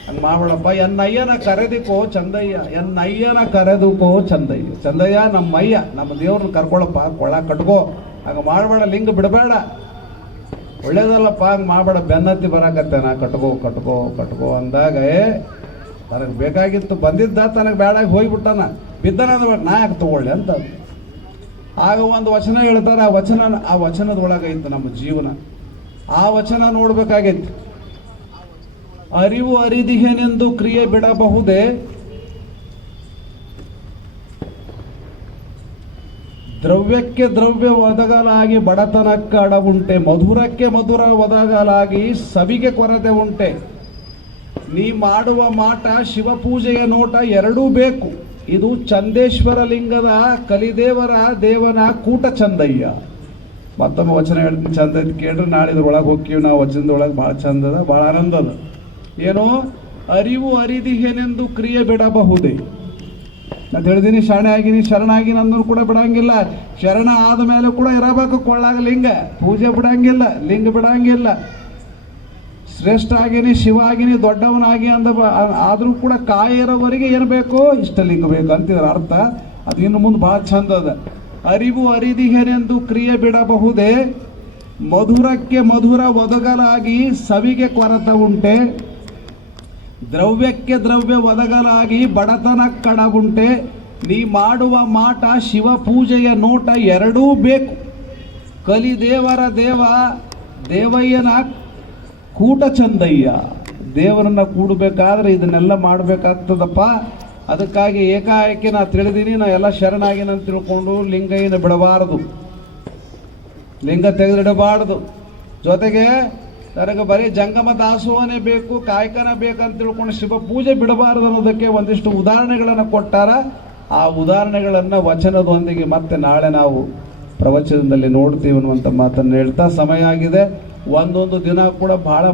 ಹಂಗೆ ಮಾಡಬೇಡಪ್ಪ, ಎನ್ನಯ್ಯನ ಕರೆದುಕೋ ಚಂದಯ್ಯ, ಎನ್ನಯ್ಯನ ಕರೆದುಕೋ ಚಂದಯ್ಯ. ಚಂದಯ್ಯ ನಮ್ಮ ಅಯ್ಯ, ನಮ್ಮ ದೇವ್ರನ್ನ ಕರ್ಕೊಳ್ಳಪ್ಪ, ಕೊಳ್ಳ ಕಟ್ಕೋ, ಹಂಗೆ ಮಾಡಬೇಡ, ಲಿಂಗ ಬಿಡಬೇಡ, ಒಳ್ಳೇದಲ್ಲಪ್ಪ, ಹಂಗೆ ಮಾಡಬೇಡ, ಬೆನ್ನತ್ತಿ ಬರಾಕತ್ತೆ, ನಾ ಕಟ್ಕೋ ಕಟ್ಕೋ ಕಟ್ಕೋ ಅಂದಾಗ ತನಗೆ ಬೇಕಾಗಿತ್ತು ಬಂದಿದ್ದ, ತನಗೆ ಬೇಡಾಗಿ ಹೋಗ್ಬಿಟ್ಟಾನ, ಬಿದ್ದನ ನಾ ಯಾಕೆ ತಗೊಳ್ಳಿ ಅಂತ. ಆಗ ಒಂದು ವಚನ ಹೇಳ್ತಾರೆ, ಆ ವಚನದೊಳಗೈತೆ ನಮ್ಮ ಜೀವನ. ಆ ವಚನ ನೋಡ್ಬೇಕಾಗೈತಿ. ಅರಿವು ಅರಿದಿಹೇನೆಂದು ಕ್ರಿಯೆ ಬಿಡಬಹುದೇ. ದ್ರವ್ಯಕ್ಕೆ ದ್ರವ್ಯ ಒದಗಲಾಗಿ ಬಡತನಕ್ಕೆ ಅಡವುಂಟೆ, ಮಧುರಕ್ಕೆ ಮಧುರ ಒದಗಲಾಗಿ ಸವಿಗೆ ಕೊರತೆ ಉಂಟೆ. ನೀ ಮಾಡುವ ಮಾಟ ಶಿವಪೂಜೆಯ ನೋಟ ಎರಡೂ ಬೇಕು. ಇದು ಚಂದೇಶ್ವರ ಲಿಂಗದ ಕಲಿದೇವರ ದೇವನ ಕೂಟ ಚಂದಯ್ಯ. ಮತ್ತೊಮ್ಮೆ ವಚನ ಹೇಳ್ತೀನಿ, ಚಂದ ಐತಿ ಕೇಳ್ರಿ. ನಾಳೆ ಇದ್ರೊಳಗೆ ಹೋಗ್ತೀವಿ ನಾವು. ವಚನದೊಳಗೆ ಭಾಳ ಚಂದದ, ಭಾಳ ಆನಂದದ. ಏನೋ ಅರಿವು ಅರಿದಿಹೇನೆಂದು ಕ್ರಿಯೆ ಬಿಡಬಹುದೇ. ನಾನು ಹೇಳಿದೀನಿ, ಶರಣಾಗಿನಿ ಅಂದ್ರೂ ಕೂಡ ಬಿಡಂಗಿಲ್ಲ. ಶರಣ ಆದ ಮೇಲೆ ಕೂಡ ಇರಬೇಕು ಕೊಳ್ಳಾಗ ಲಿಂಗ. ಪೂಜೆ ಬಿಡಂಗಿಲ್ಲ, ಲಿಂಗ ಬಿಡಂಗಿಲ್ಲ. ಶ್ರೇಷ್ಠ ಆಗಿನಿ, ಶಿವ ಆಗಿನಿ, ದೊಡ್ಡವನಾಗಿ ಆದರೂ ಕೂಡ ಕಾಯಿರೋವರೆಗೆ ಏನು ಬೇಕು, ಇಷ್ಟಲಿಂಗ ಬೇಕು ಅಂತಿದ್ರ ಅರ್ಥ. ಅದು ಇನ್ನು ಮುಂದೆ ಭಾಳ ಚಂದ ಅದ. ಅರಿವು ಅರಿದಿಹೇನೆಂದು ಕ್ರಿಯೆ ಬಿಡಬಹುದೇ. ಮಧುರಕ್ಕೆ ಮಧುರ ಒದಗಲಾಗಿ ಸವಿಗೆ ಕೊರತೆ ಉಂಟೆ. ದ್ರವ್ಯಕ್ಕೆ ದ್ರವ್ಯ ಒದಗಲಾಗಿ ಬಡತನ ಕಡವುಂಟೆ. ನೀ ಮಾಡುವ ಮಾಟ ಶಿವ ಪೂಜೆಯ ನೋಟ ಎರಡೂ ಬೇಕು. ಕಲಿದೇವರ ದೇವಯ್ಯನ ಕೂಟ ಚಂದಯ್ಯ. ದೇವರನ್ನ ಕೂಡಬೇಕಾದ್ರೆ ಇದನ್ನೆಲ್ಲ ಮಾಡಬೇಕಾಗ್ತದಪ್ಪ. ಅದಕ್ಕಾಗಿ ಏಕಾಏಕಿ ನಾ ತಿಳಿದೀನಿ, ನಾ ಎಲ್ಲ ಶರಣಾಗಿನಂತ ತಿಳ್ಕೊಂಡು ಲಿಂಗಯ್ಯನ ಬಿಡಬಾರದು, ಲಿಂಗ ತೆಗೆದಿಡಬಾರದು. ಜೊತೆಗೆ ನನಗೆ ಬರೀ ಜಂಗಮ ದಾಸೋಹನೇ ಬೇಕು, ಕಾಯಕನ ಬೇಕಂತ ತಿಳ್ಕೊಂಡು ಶಿವ ಪೂಜೆ ಬಿಡಬಾರದು ಅನ್ನೋದಕ್ಕೆ ಒಂದಿಷ್ಟು ಉದಾಹರಣೆಗಳನ್ನು ಕೊಟ್ಟಾರ. ಆ ಉದಾಹರಣೆಗಳನ್ನು ವಚನದೊಂದಿಗೆ ಮತ್ತೆ ನಾಳೆ ನಾವು ಪ್ರವಚನದಲ್ಲಿ ನೋಡ್ತೀವಿ ಅನ್ನುವಂಥ ಮಾತನ್ನು ಹೇಳ್ತಾ ಸಮಯ ಆಗಿದೆ. ಒಂದೊಂದು ದಿನ ಕೂಡ ಬಹಳ